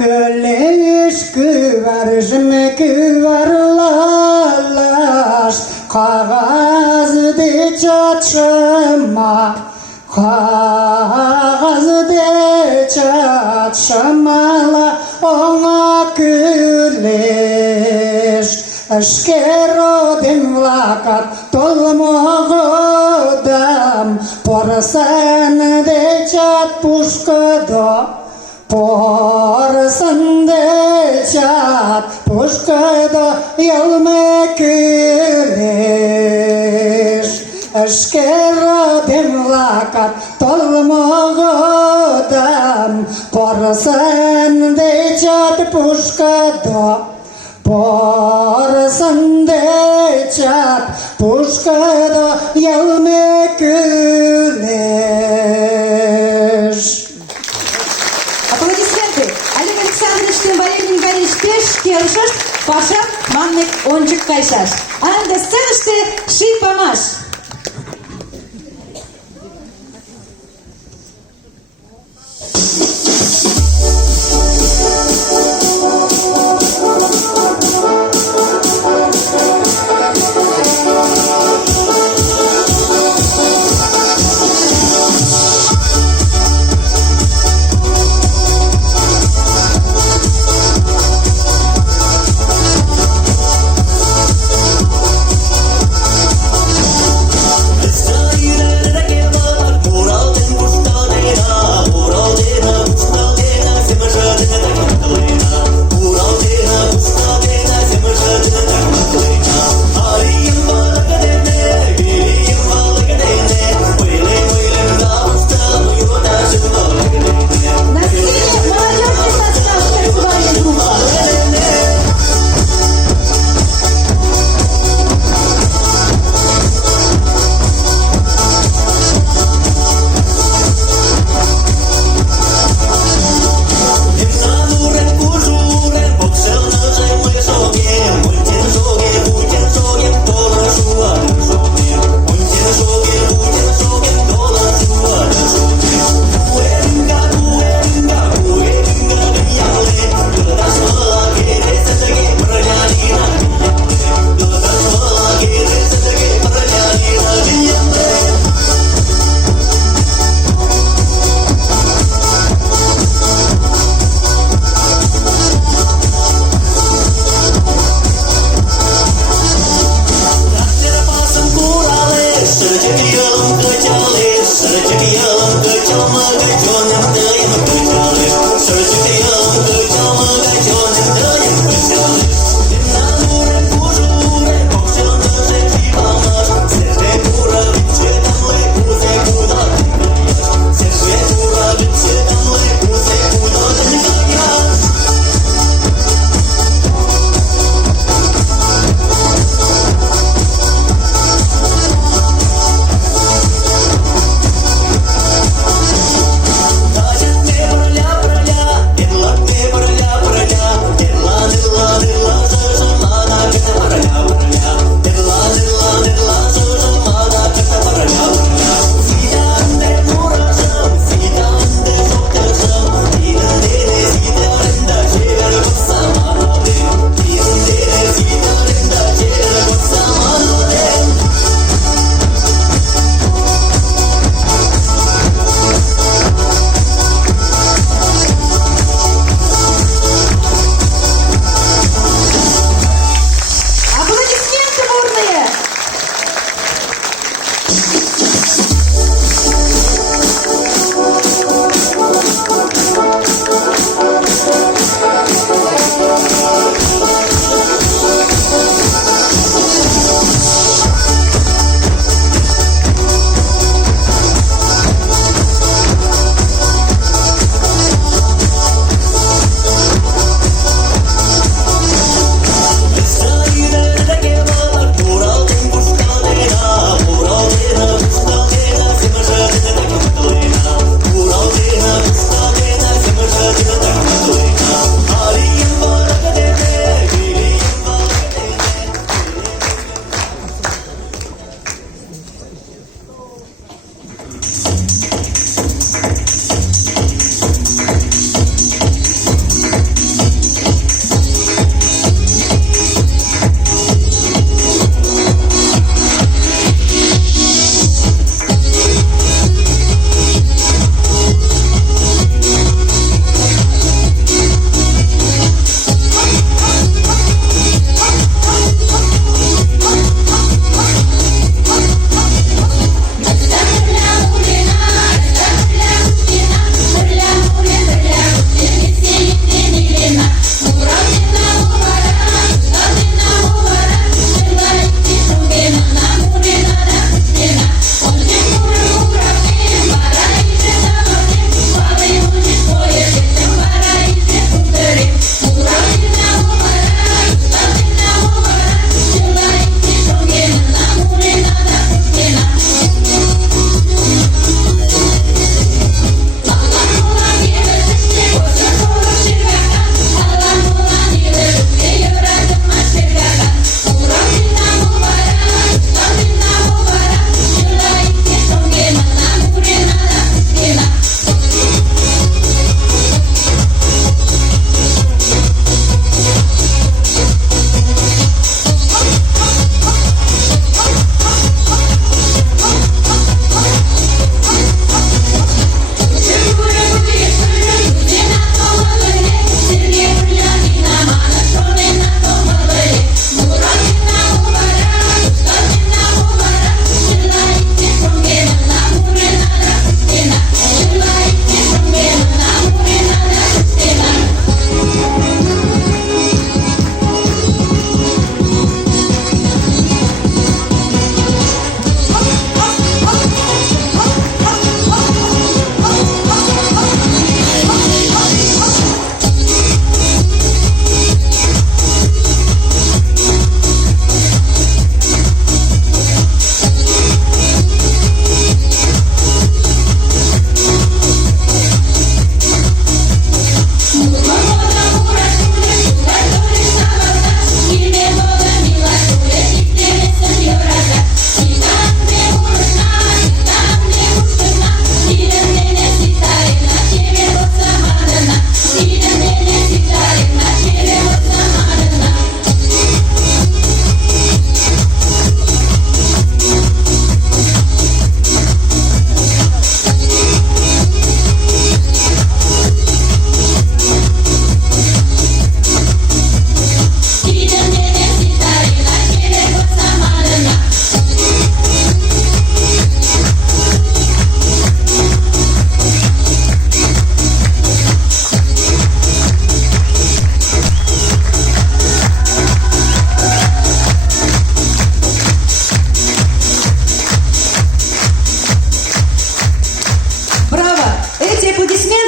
Көлешкі бар, жімікі бар лалаш, қағазды чатшыма, қағазды чатшымала, оңа күлеш. Шкероден влакат толмогодам, порсан дечат пушкадо. Порсан дечат пушкадо ялме күлеш. Эшкердем лакат толмогодам, Порсын дечат пушкадо, Порсын дечат пушкадо, Ялме күлеш. Аплодисменты. Олег Александрович пен Валерий Николаевич пеш келшаш, паша маннык ончык кайшаш. А ынде сценыште ший памаш.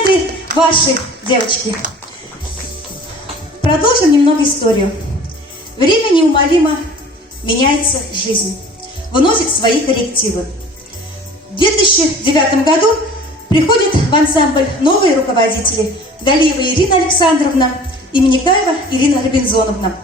аплодисменты ваши, девочки. Продолжим немного историю. Время неумолимо меняется жизнь, вносит свои коррективы. В 2009 году приходят в ансамбль новые руководители: Галиева Ирина Александровна и Миникаева Ирина Робинзоновна.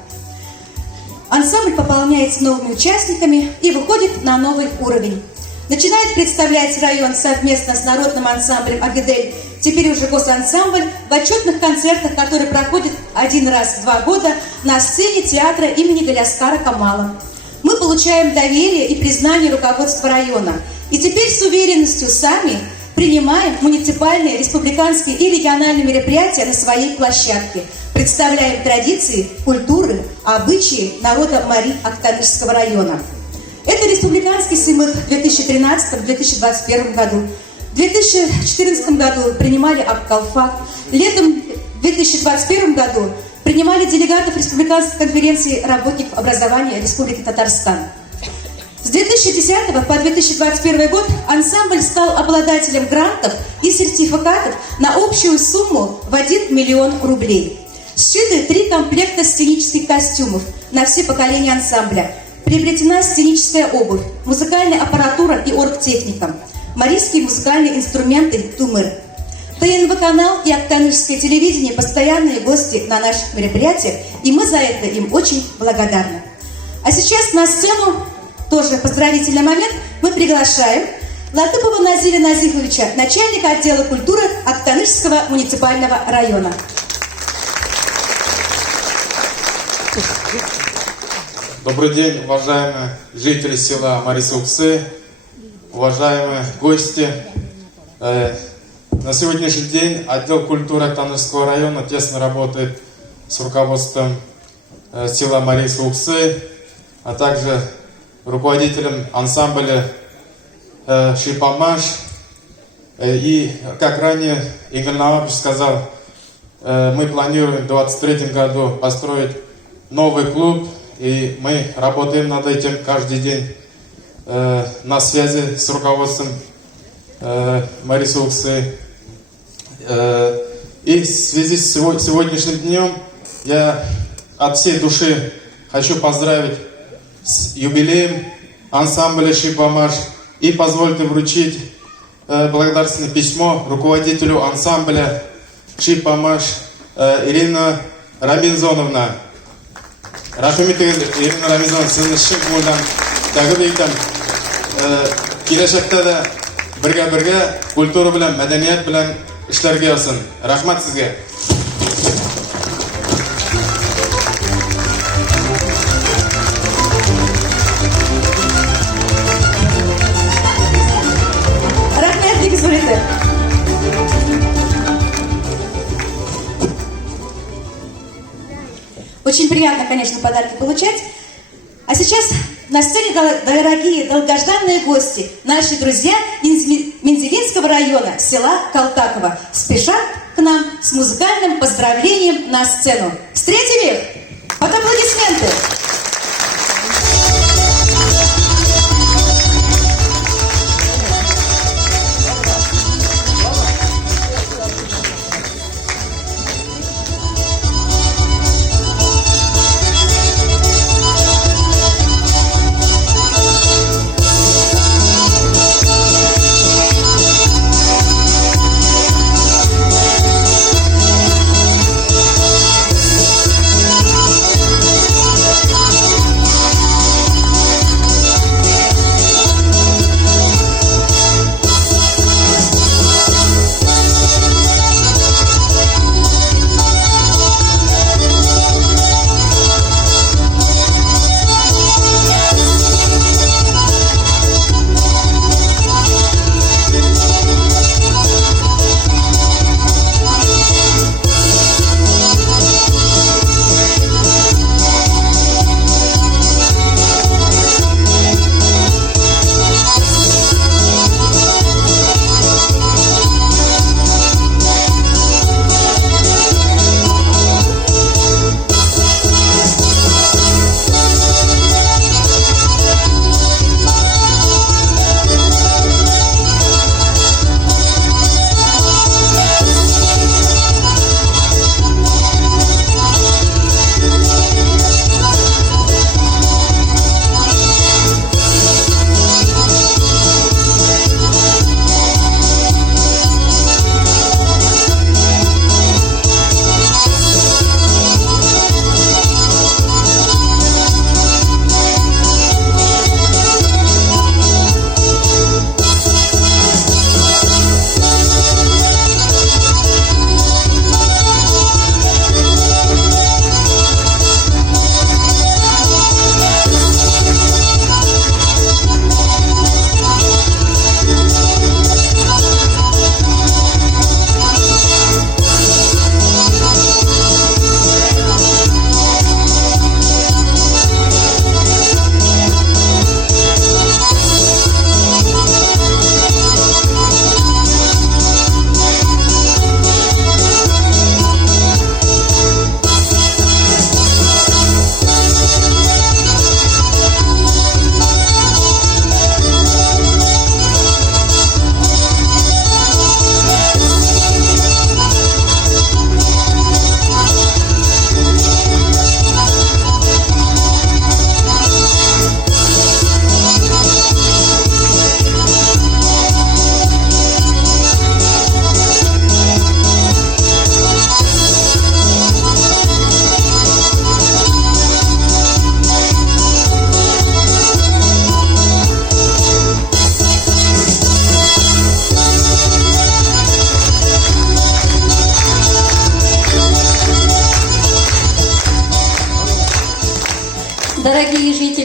Ансамбль пополняется новыми участниками и выходит на новый уровень. Начинает представлять район совместно с народным ансамблем «Агидель», теперь уже госансамбль, в отчетных концертах, которые проходят один раз в 2 года на сцене театра имени Галяскара Камала. Мы получаем доверие и признание руководства района. И теперь с уверенностью сами принимаем муниципальные, республиканские и региональные мероприятия на своей площадке. Представляем традиции, культуры, обычаи народа Мари Актанышского района. Это республиканский сымых в 2013-2021 году. В 2014 году принимали Абкалфак. Летом в 2021 году принимали делегатов Республиканской конференции работников образования Республики Татарстан. С 2010 по 2021 год ансамбль стал обладателем грантов и сертификатов на общую сумму в 1 миллион рублей. Сшиты 3 комплекта сценических костюмов на все поколения ансамбля. Приобретена сценическая обувь, музыкальная аппаратура и оргтехника, марийские музыкальные инструменты «Тумыр». ТНВ-канал и Актанышское телевидение – постоянные гости на наших мероприятиях, и мы за это им очень благодарны. А сейчас на сцену, тоже поздравительный момент, мы приглашаем Латыпова Назиля Назифовича, начальника отдела культуры Актанышского муниципального района. Добрый день, уважаемые жители села Марисуксы, уважаемые гости. На сегодняшний день отдел культуры Актанышского района тесно работает с руководством села Марисуксы, а также руководителем ансамбля Шипамаш. И, как ранее Игорь Навапович сказал, мы планируем в 2023 году построить новый клуб. И мы работаем над этим каждый день на связи с руководством Марисуксы. И в связи с сегодняшним днем я от всей души хочу поздравить с юбилеем ансамбля Шипамаш и позвольте вручить благодарственное письмо руководителю ансамбля Шипамаш Ирина Робинзоновна. Рахмет, Ирина Рамизон, сізді шын көңілден тәгіп ейтем. Келешекте де бірге культура білен, мәдениет білен ішлерге olsun. Рахмет сізге. Рахмет, Дегиз Улиты. Очень приятно, конечно, подарки получать. А сейчас на сцене дорогие, долгожданные гости, наши друзья из Мензелинского района, села Калтаково, спешат к нам с музыкальным поздравлением на сцену. Встретим их? Под аплодисменты!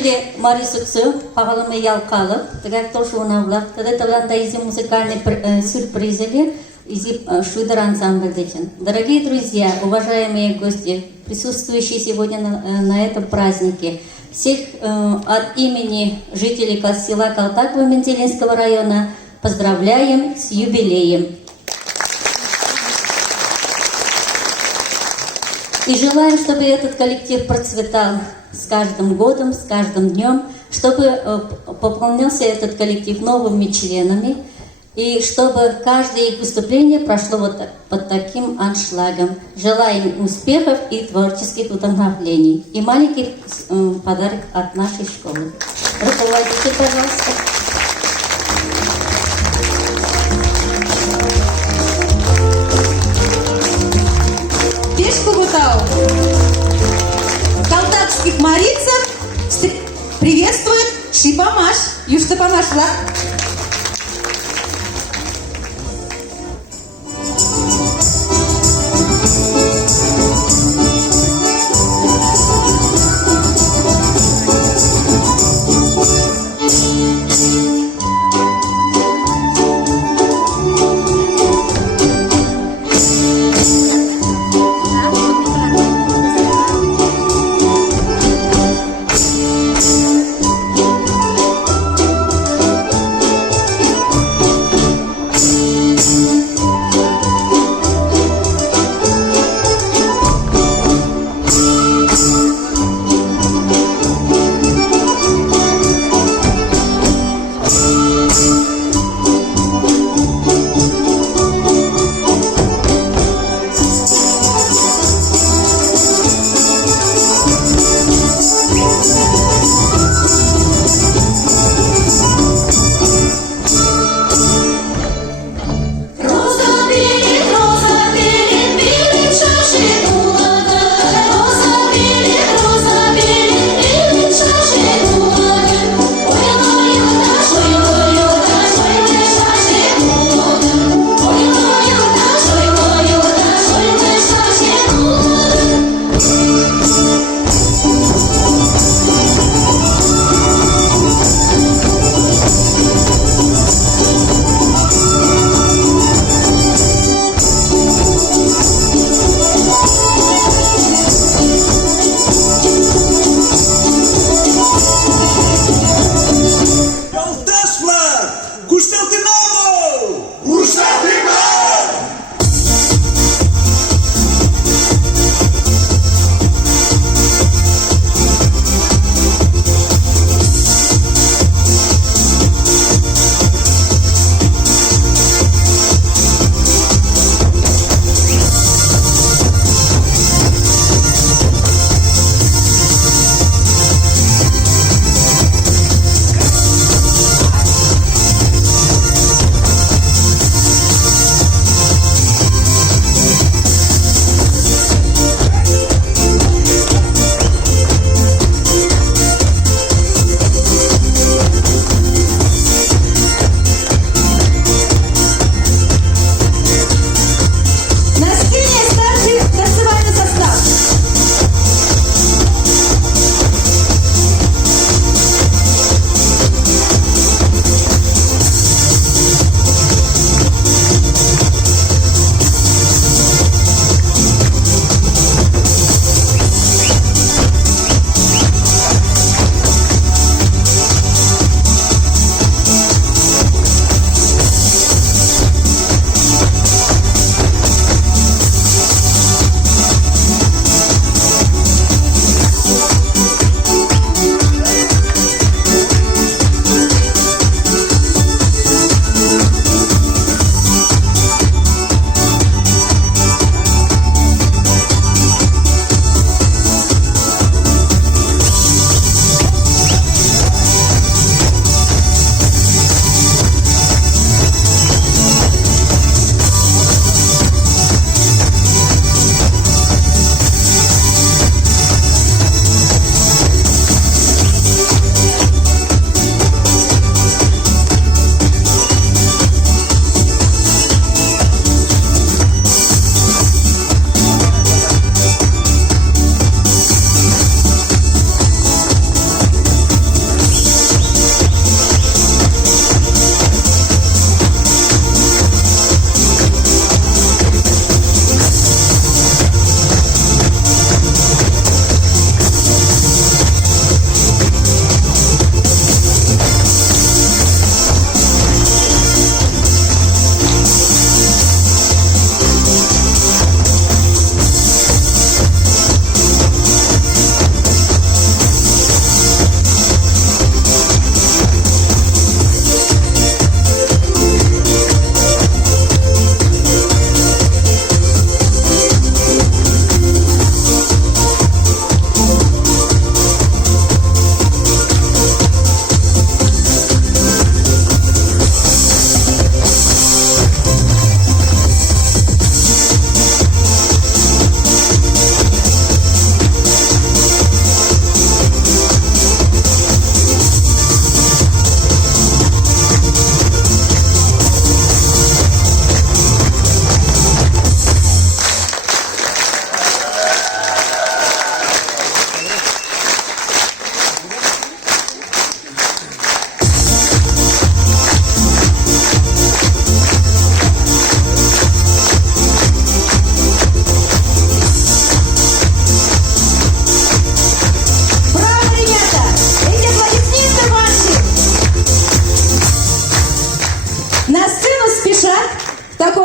жители Марисуксу, Павломе Ялкалов, так тоже у нас влад, тогда таланта из музыкальные сюрпризы, из шудер ансамбль детен. Дорогие друзья, уважаемые гости, присутствующие сегодня на этом празднике, всех от имени жителей села Калтакова Мензелинского района поздравляем с юбилеем. И желаем, чтобы этот коллектив процветал с каждым годом, с каждым днем, чтобы пополнялся этот коллектив новыми членами, и чтобы каждое их выступление прошло вот под таким аншлагом. Желаем успехов и творческих вдохновлений. И маленький подарок от нашей школы. Руководитель, пожалуйста. Бешкубутау. Калтакских марицев приветствует Шипамаш. Юштапамаш влад.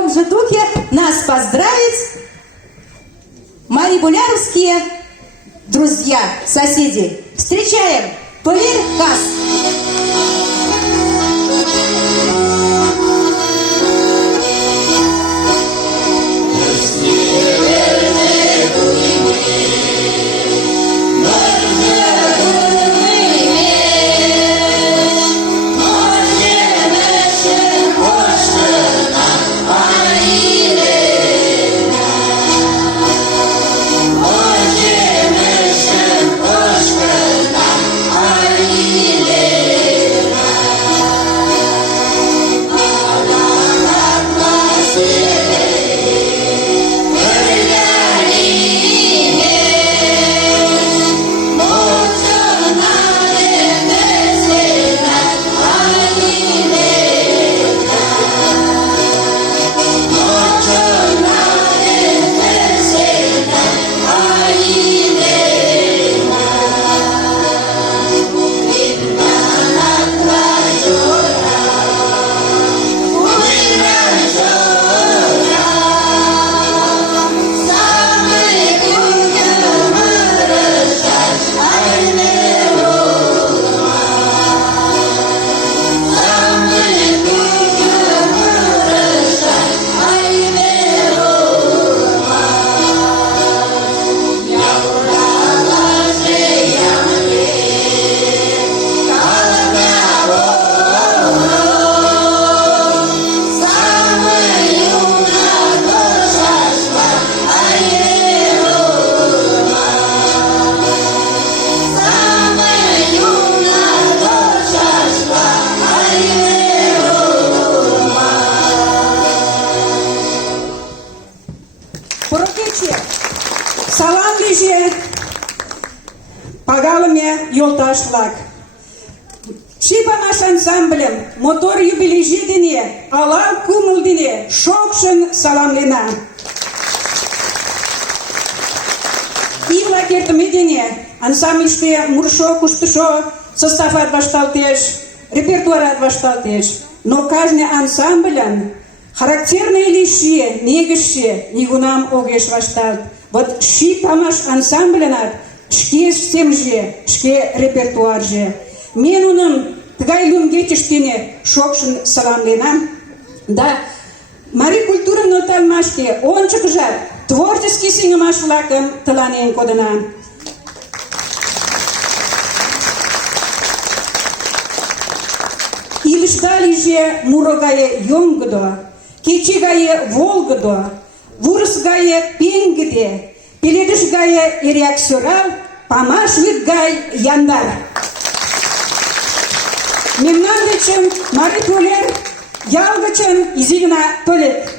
том же духе нас поздравить марибуляровские друзья, соседи. Встречаем Толер Кас. Салам лиже, пагалыме yoldaşlar. Шипа наш ансамблем, мотор юбилейжи дине, алам кумыл дине, шокшын саламлена. Ила кертіме дине, ансамбльште муршо, куштышо, состав башталтеш, репертуар башталтеш. Но каждый ансамблен характерные лиши, негіші, нигунам огеш башталт. Вот шипа наш ансамбленат, шке всем же, шке репертуар же. Мен оның тыгай люмгетиштине шокшын саламленам. Да, мари культурын ноталмашке, ончык жар, творческий сиңымаш-влакым тыланен кодынам. Илышда лиже муро гае йонгдо, кече гае волгдо, вурыс гае пенгде, пеледыш гае эряк сӧрал, памашлык гай яндар. Мемнан дечын мари Толер, ял гычын изи гына толет.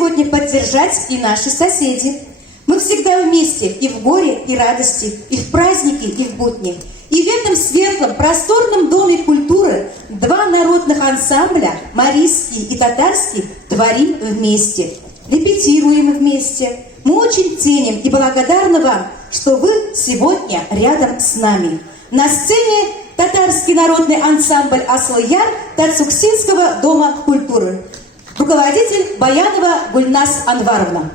сегодня поддержать и наши соседи. Мы всегда вместе и в горе, и радости, и в праздники, и в будни. И в этом светлом, просторном доме культуры два народных ансамбля, марийский и татарский, творим вместе, репетируем вместе. Мы очень ценим и благодарны вам, что вы сегодня рядом с нами. На сцене татарский народный ансамбль «Аслы-Яр» Тацуксинского дома культуры. Руководитель Баянова Гульнас Анваровна.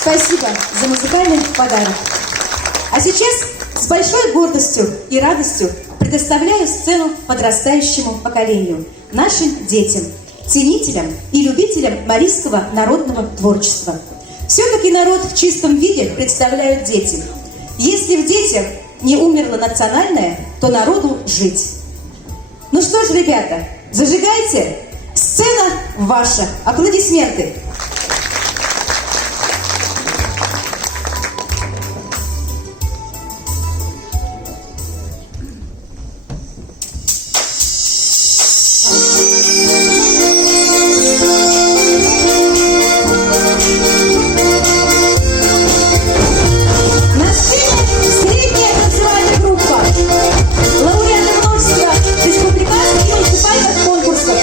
Спасибо за музыкальный подарок. А сейчас с большой гордостью и радостью предоставляю сцену подрастающему поколению, нашим детям, ценителям и любителям марийского народного творчества. Все-таки народ в чистом виде представляют дети. Если в детях не умерло национальное, то народу жить. Ну что ж, ребята, зажигайте. Сцена ваша. Аплодисменты. На сцене средняя танцевальная группа. Лауреаты множества республиканских и муниципальных конкурсов.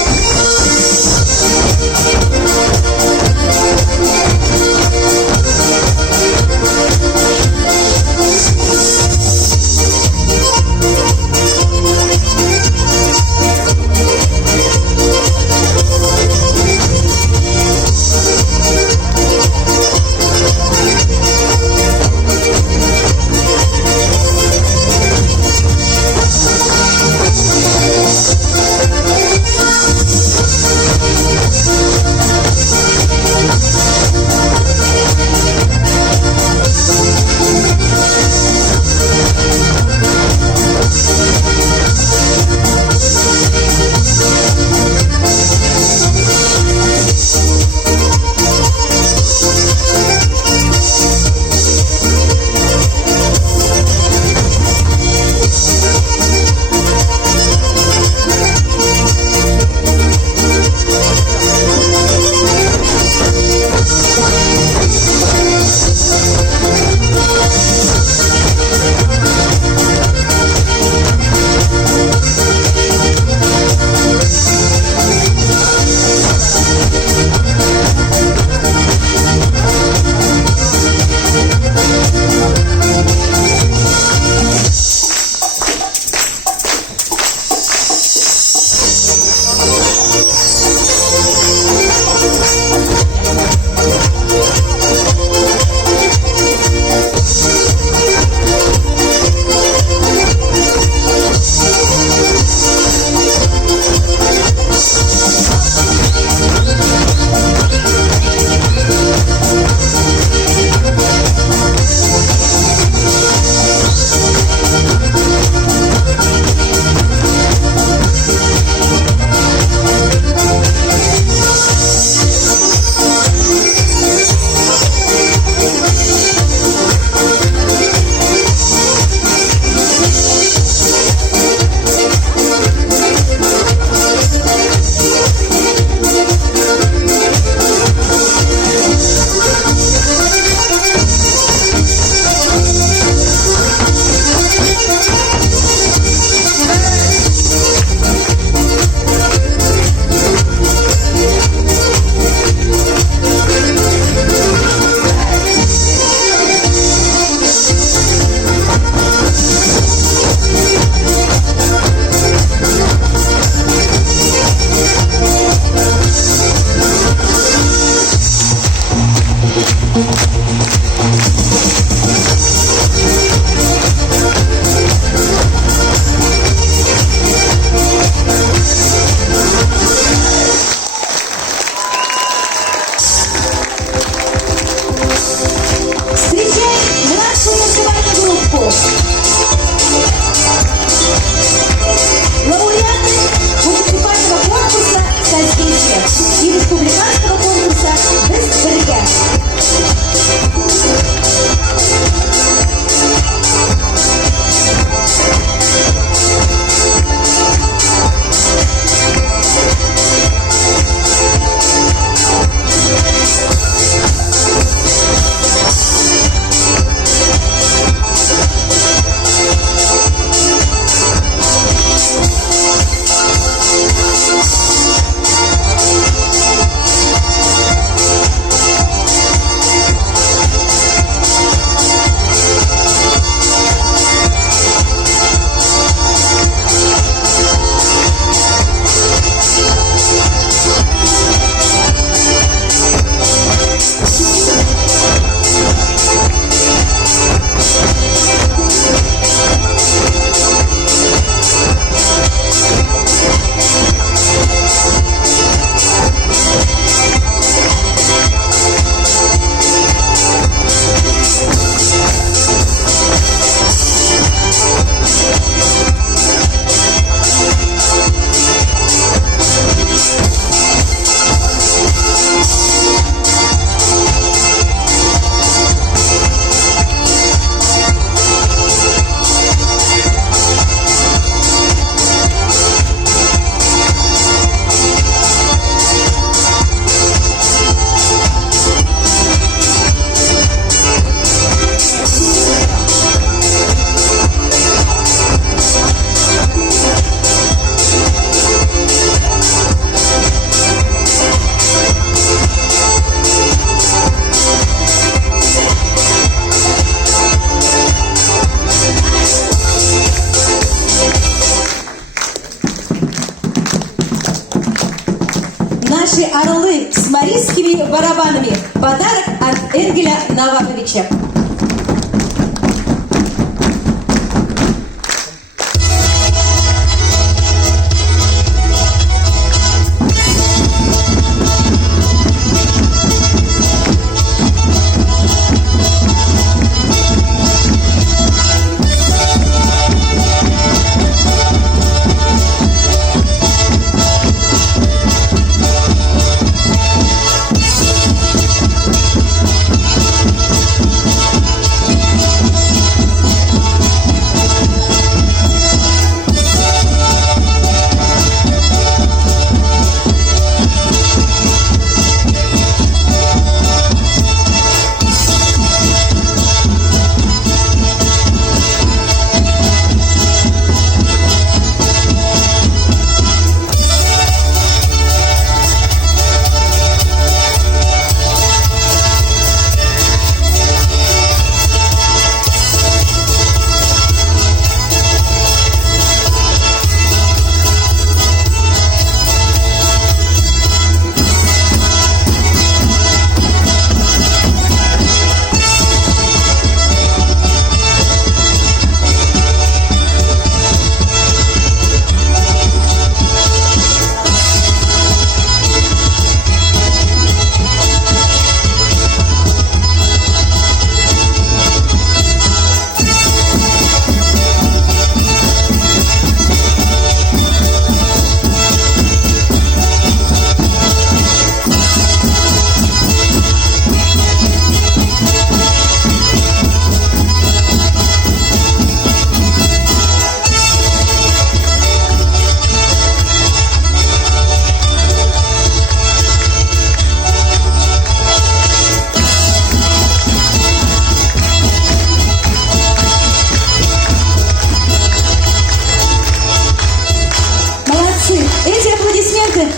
и барабанами. Подарок от Энгеля Наваковича.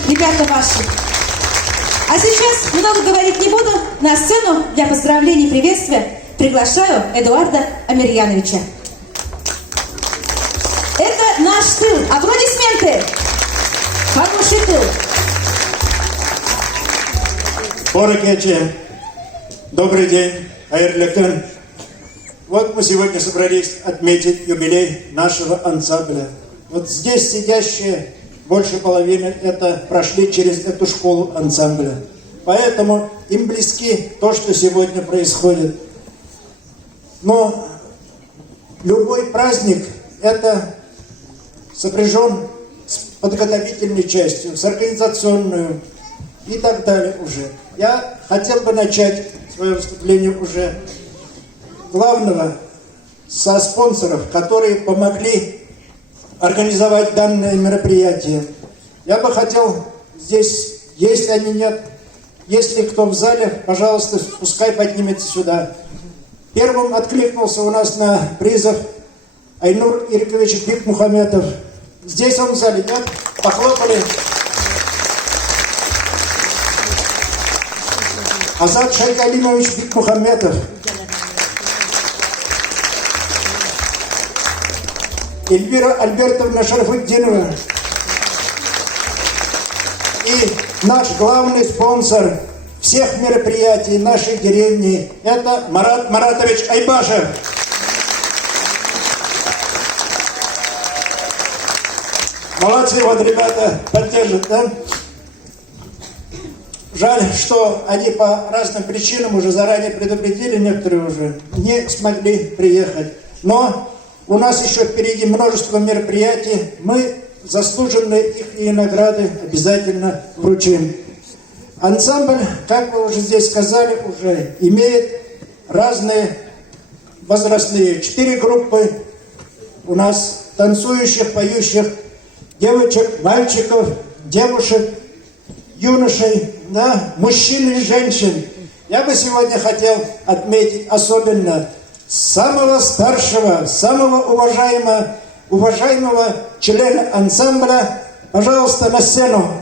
Ребята ваши. А сейчас много говорить не буду. На сцену для поздравлений и приветствия приглашаю Эдуарда Амирьяновича. Это наш тыл. Аплодисменты. Хороший тыл. Порокечи, добрый день, Айрлектен. Вот мы сегодня собрались отметить юбилей нашего ансамбля. Вот здесь сидящие больше половины это прошли через эту школу ансамбля. Поэтому им близки то, что сегодня происходит. Но любой праздник это сопряжен с подготовительной частью, с организационной и так далее уже. Я хотел бы начать свое выступление уже главного со спонсоров, которые помогли организовать данное мероприятие. Я бы хотел здесь, если они нет, если кто в зале, пожалуйста, пускай поднимется сюда. Первым откликнулся у нас на призыв Айнур Ирикович Бикмухаметов. Здесь он в зале, нет? Похлопали. Азат Шайкалимович Бикмухаметов. Эльвира Альбертовна Шарафутдинова. И наш главный спонсор всех мероприятий нашей деревни – это Марат Маратович Айбашев. Молодцы, вот ребята поддержат, да? Жаль, что они по разным причинам уже заранее предупредили, некоторые уже не смогли приехать. Но у нас еще впереди множество мероприятий. Мы заслуженные их награды обязательно вручим. Ансамбль, как вы уже здесь сказали, уже имеет разные возрастные. 4 группы у нас танцующих, поющих, девочек, мальчиков, девушек, юношей, да, мужчин и женщин. Я бы сегодня хотел отметить особенно самого старшего, самого уважаемого члена ансамбля. Пожалуйста, на сцену.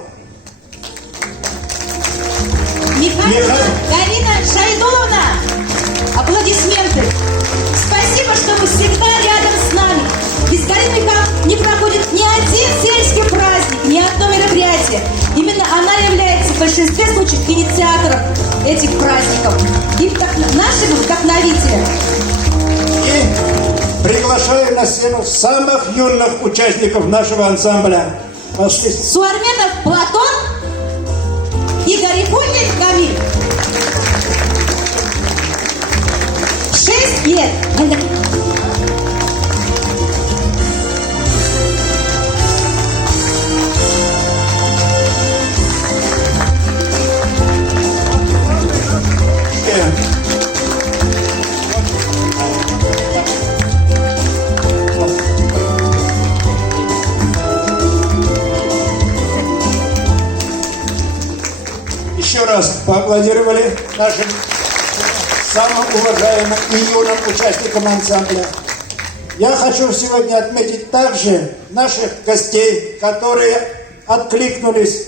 Михайлова Галина Шайдуловна. Аплодисменты. Спасибо, что вы всегда рядом с нами. Без Галины Михайловны не проходит ни один сельский праздник, ни одно мероприятие. Именно она является в большинстве случаев инициатором этих праздников и нашим вдохновителем. И приглашаю на сцену самых юных участников нашего ансамбля. Пошли. Суарменов Платон и Гарифуллин Камиль. 6 лет. Еще раз поаплодировали нашим самым уважаемым и юным участникам ансамбля. Я хочу сегодня отметить также наших гостей, которые откликнулись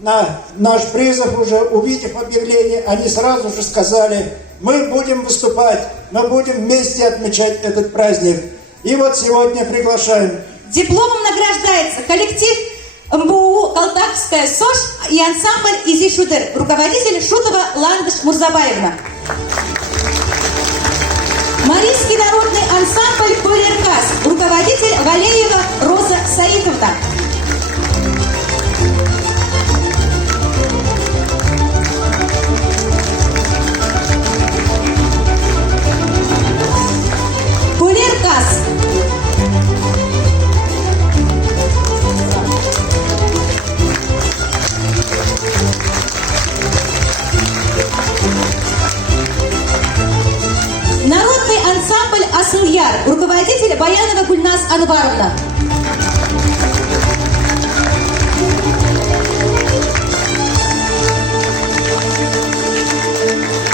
на наш призыв уже, увидев объявление, они сразу же сказали: мы будем выступать, мы будем вместе отмечать этот праздник. И вот сегодня приглашаем. Дипломом награждается коллектив МБУ «Калтакская СОЖ» и ансамбль «Изи Шудер», руководитель Шутова Ландыш Мурзабаевна. Марийский народный ансамбль «Полеркас», руководитель Валеева Роза Саидовна. Полеркас. Народный ансамбль «Асыльяр», руководитель Баянова Гульнас Анваровна.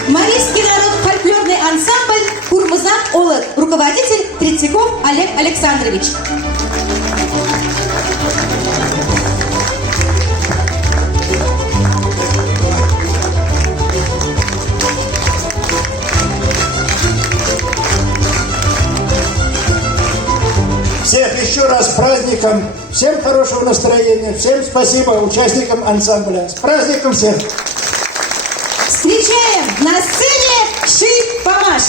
Марийский фольклорный ансамбль «Курмызан Олег», руководитель Третьяков Олег Александрович. Всех еще раз с праздником, всем хорошего настроения, всем спасибо участникам ансамбля. С праздником всех! Встречаем на сцене Ши-Памаш.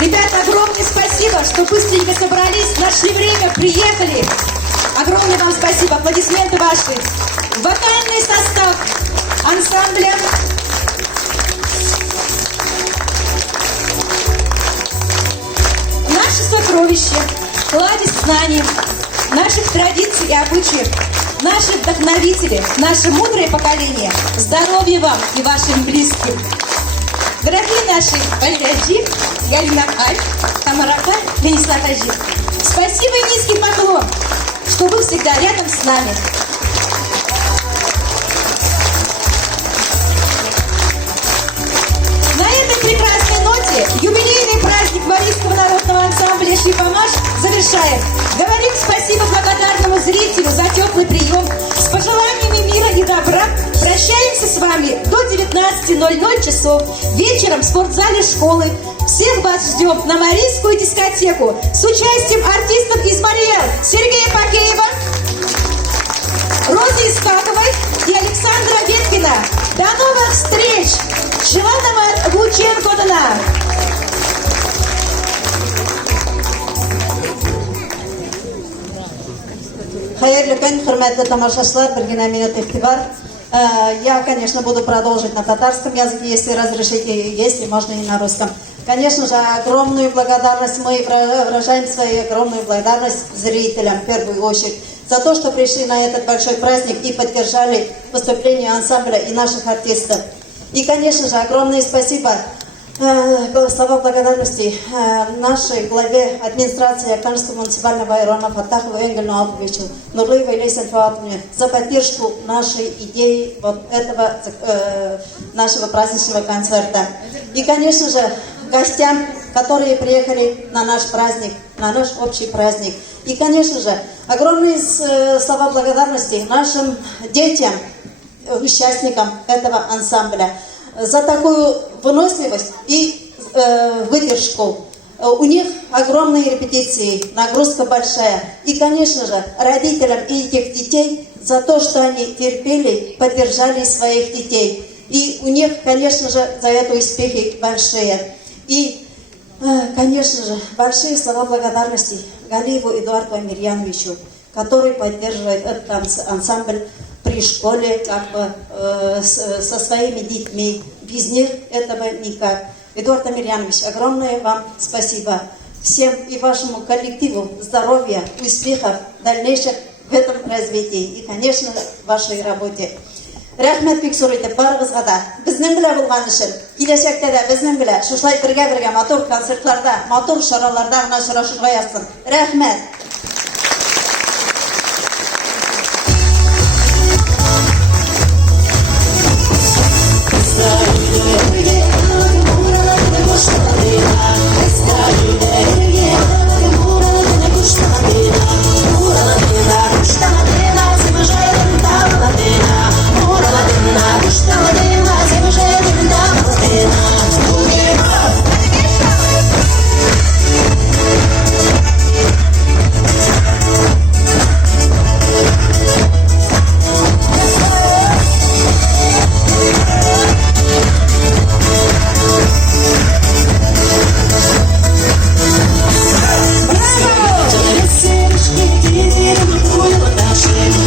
Ребята, огромное спасибо, что быстренько собрались, нашли время, приехали. Огромное вам спасибо, аплодисменты ваши. Вокальный состав ансамбля. Наше сокровище, кладезь знаний, наших традиций и обычаев, наши вдохновители, наше мудрое поколение. Здоровья вам и вашим близким. Дорогие наши Валерий, Галина Аль, Тамарака, Ленислав Ажи, спасибо и низкий поклон, что вы всегда рядом с нами. На этой прекрасной ноте юбилейный праздник Марийского народного ансамбля «Шипамаш» завершаем. Говорим спасибо благодарному зрителю за теплый прием. С пожеланиями мира и добра прощаемся с вами до 19:00 часов вечером в спортзале школы. Всех вас ждем на Марийскую дискотеку с участием артистов из Мария Сергея Пакеева, Розы Искаковой и Александра Веткина. До новых встреч! Шиванова Лученко-Дана! Хайырлы көн, хөрмәтле тамашачылар, бер генә минут игътибар. Я, конечно, буду продолжить на татарском языке, если разрешите, если можно и на русском. Конечно же, огромную благодарность мы выражаем свою огромную благодарность зрителям, в первую очередь, за то, что пришли на этот большой праздник и поддержали выступление ансамбля и наших артистов. И, конечно же, огромное спасибо, слова благодарности нашей главе администрации Актарского муниципального района Фаттахову Энгельну Алповичу, Нурлыевой Лесен Фуатовне за поддержку нашей идеи вот этого нашего праздничного концерта. И, конечно же, гостям, которые приехали на наш праздник, на наш общий праздник. И, конечно же, огромные слова благодарности нашим детям, участникам этого ансамбля за такую выносливость и выдержку. У них огромные репетиции, нагрузка большая. И, конечно же, родителям и этих детей за то, что они терпели, поддержали своих детей. И у них, конечно же, за это успехи большие. И, конечно же, большие слова благодарности Галиеву Эдуарду Амирьяновичу, который поддерживает этот ансамбль при школе, как бы со своими детьми. Без них этого никак. Эдуард Амирьянович, огромное вам спасибо. Всем и вашему коллективу здоровья, успехов дальнейших в этом развитии и, конечно, в вашей работе. Рахмет бик сурайтып барыгызга да. Безнең белән булган өчен, киләчәктә дә безнең белән шушлай бергә-бергә матур концертларда, матур чараларда гына очрашырга язсын. Рәхмәт.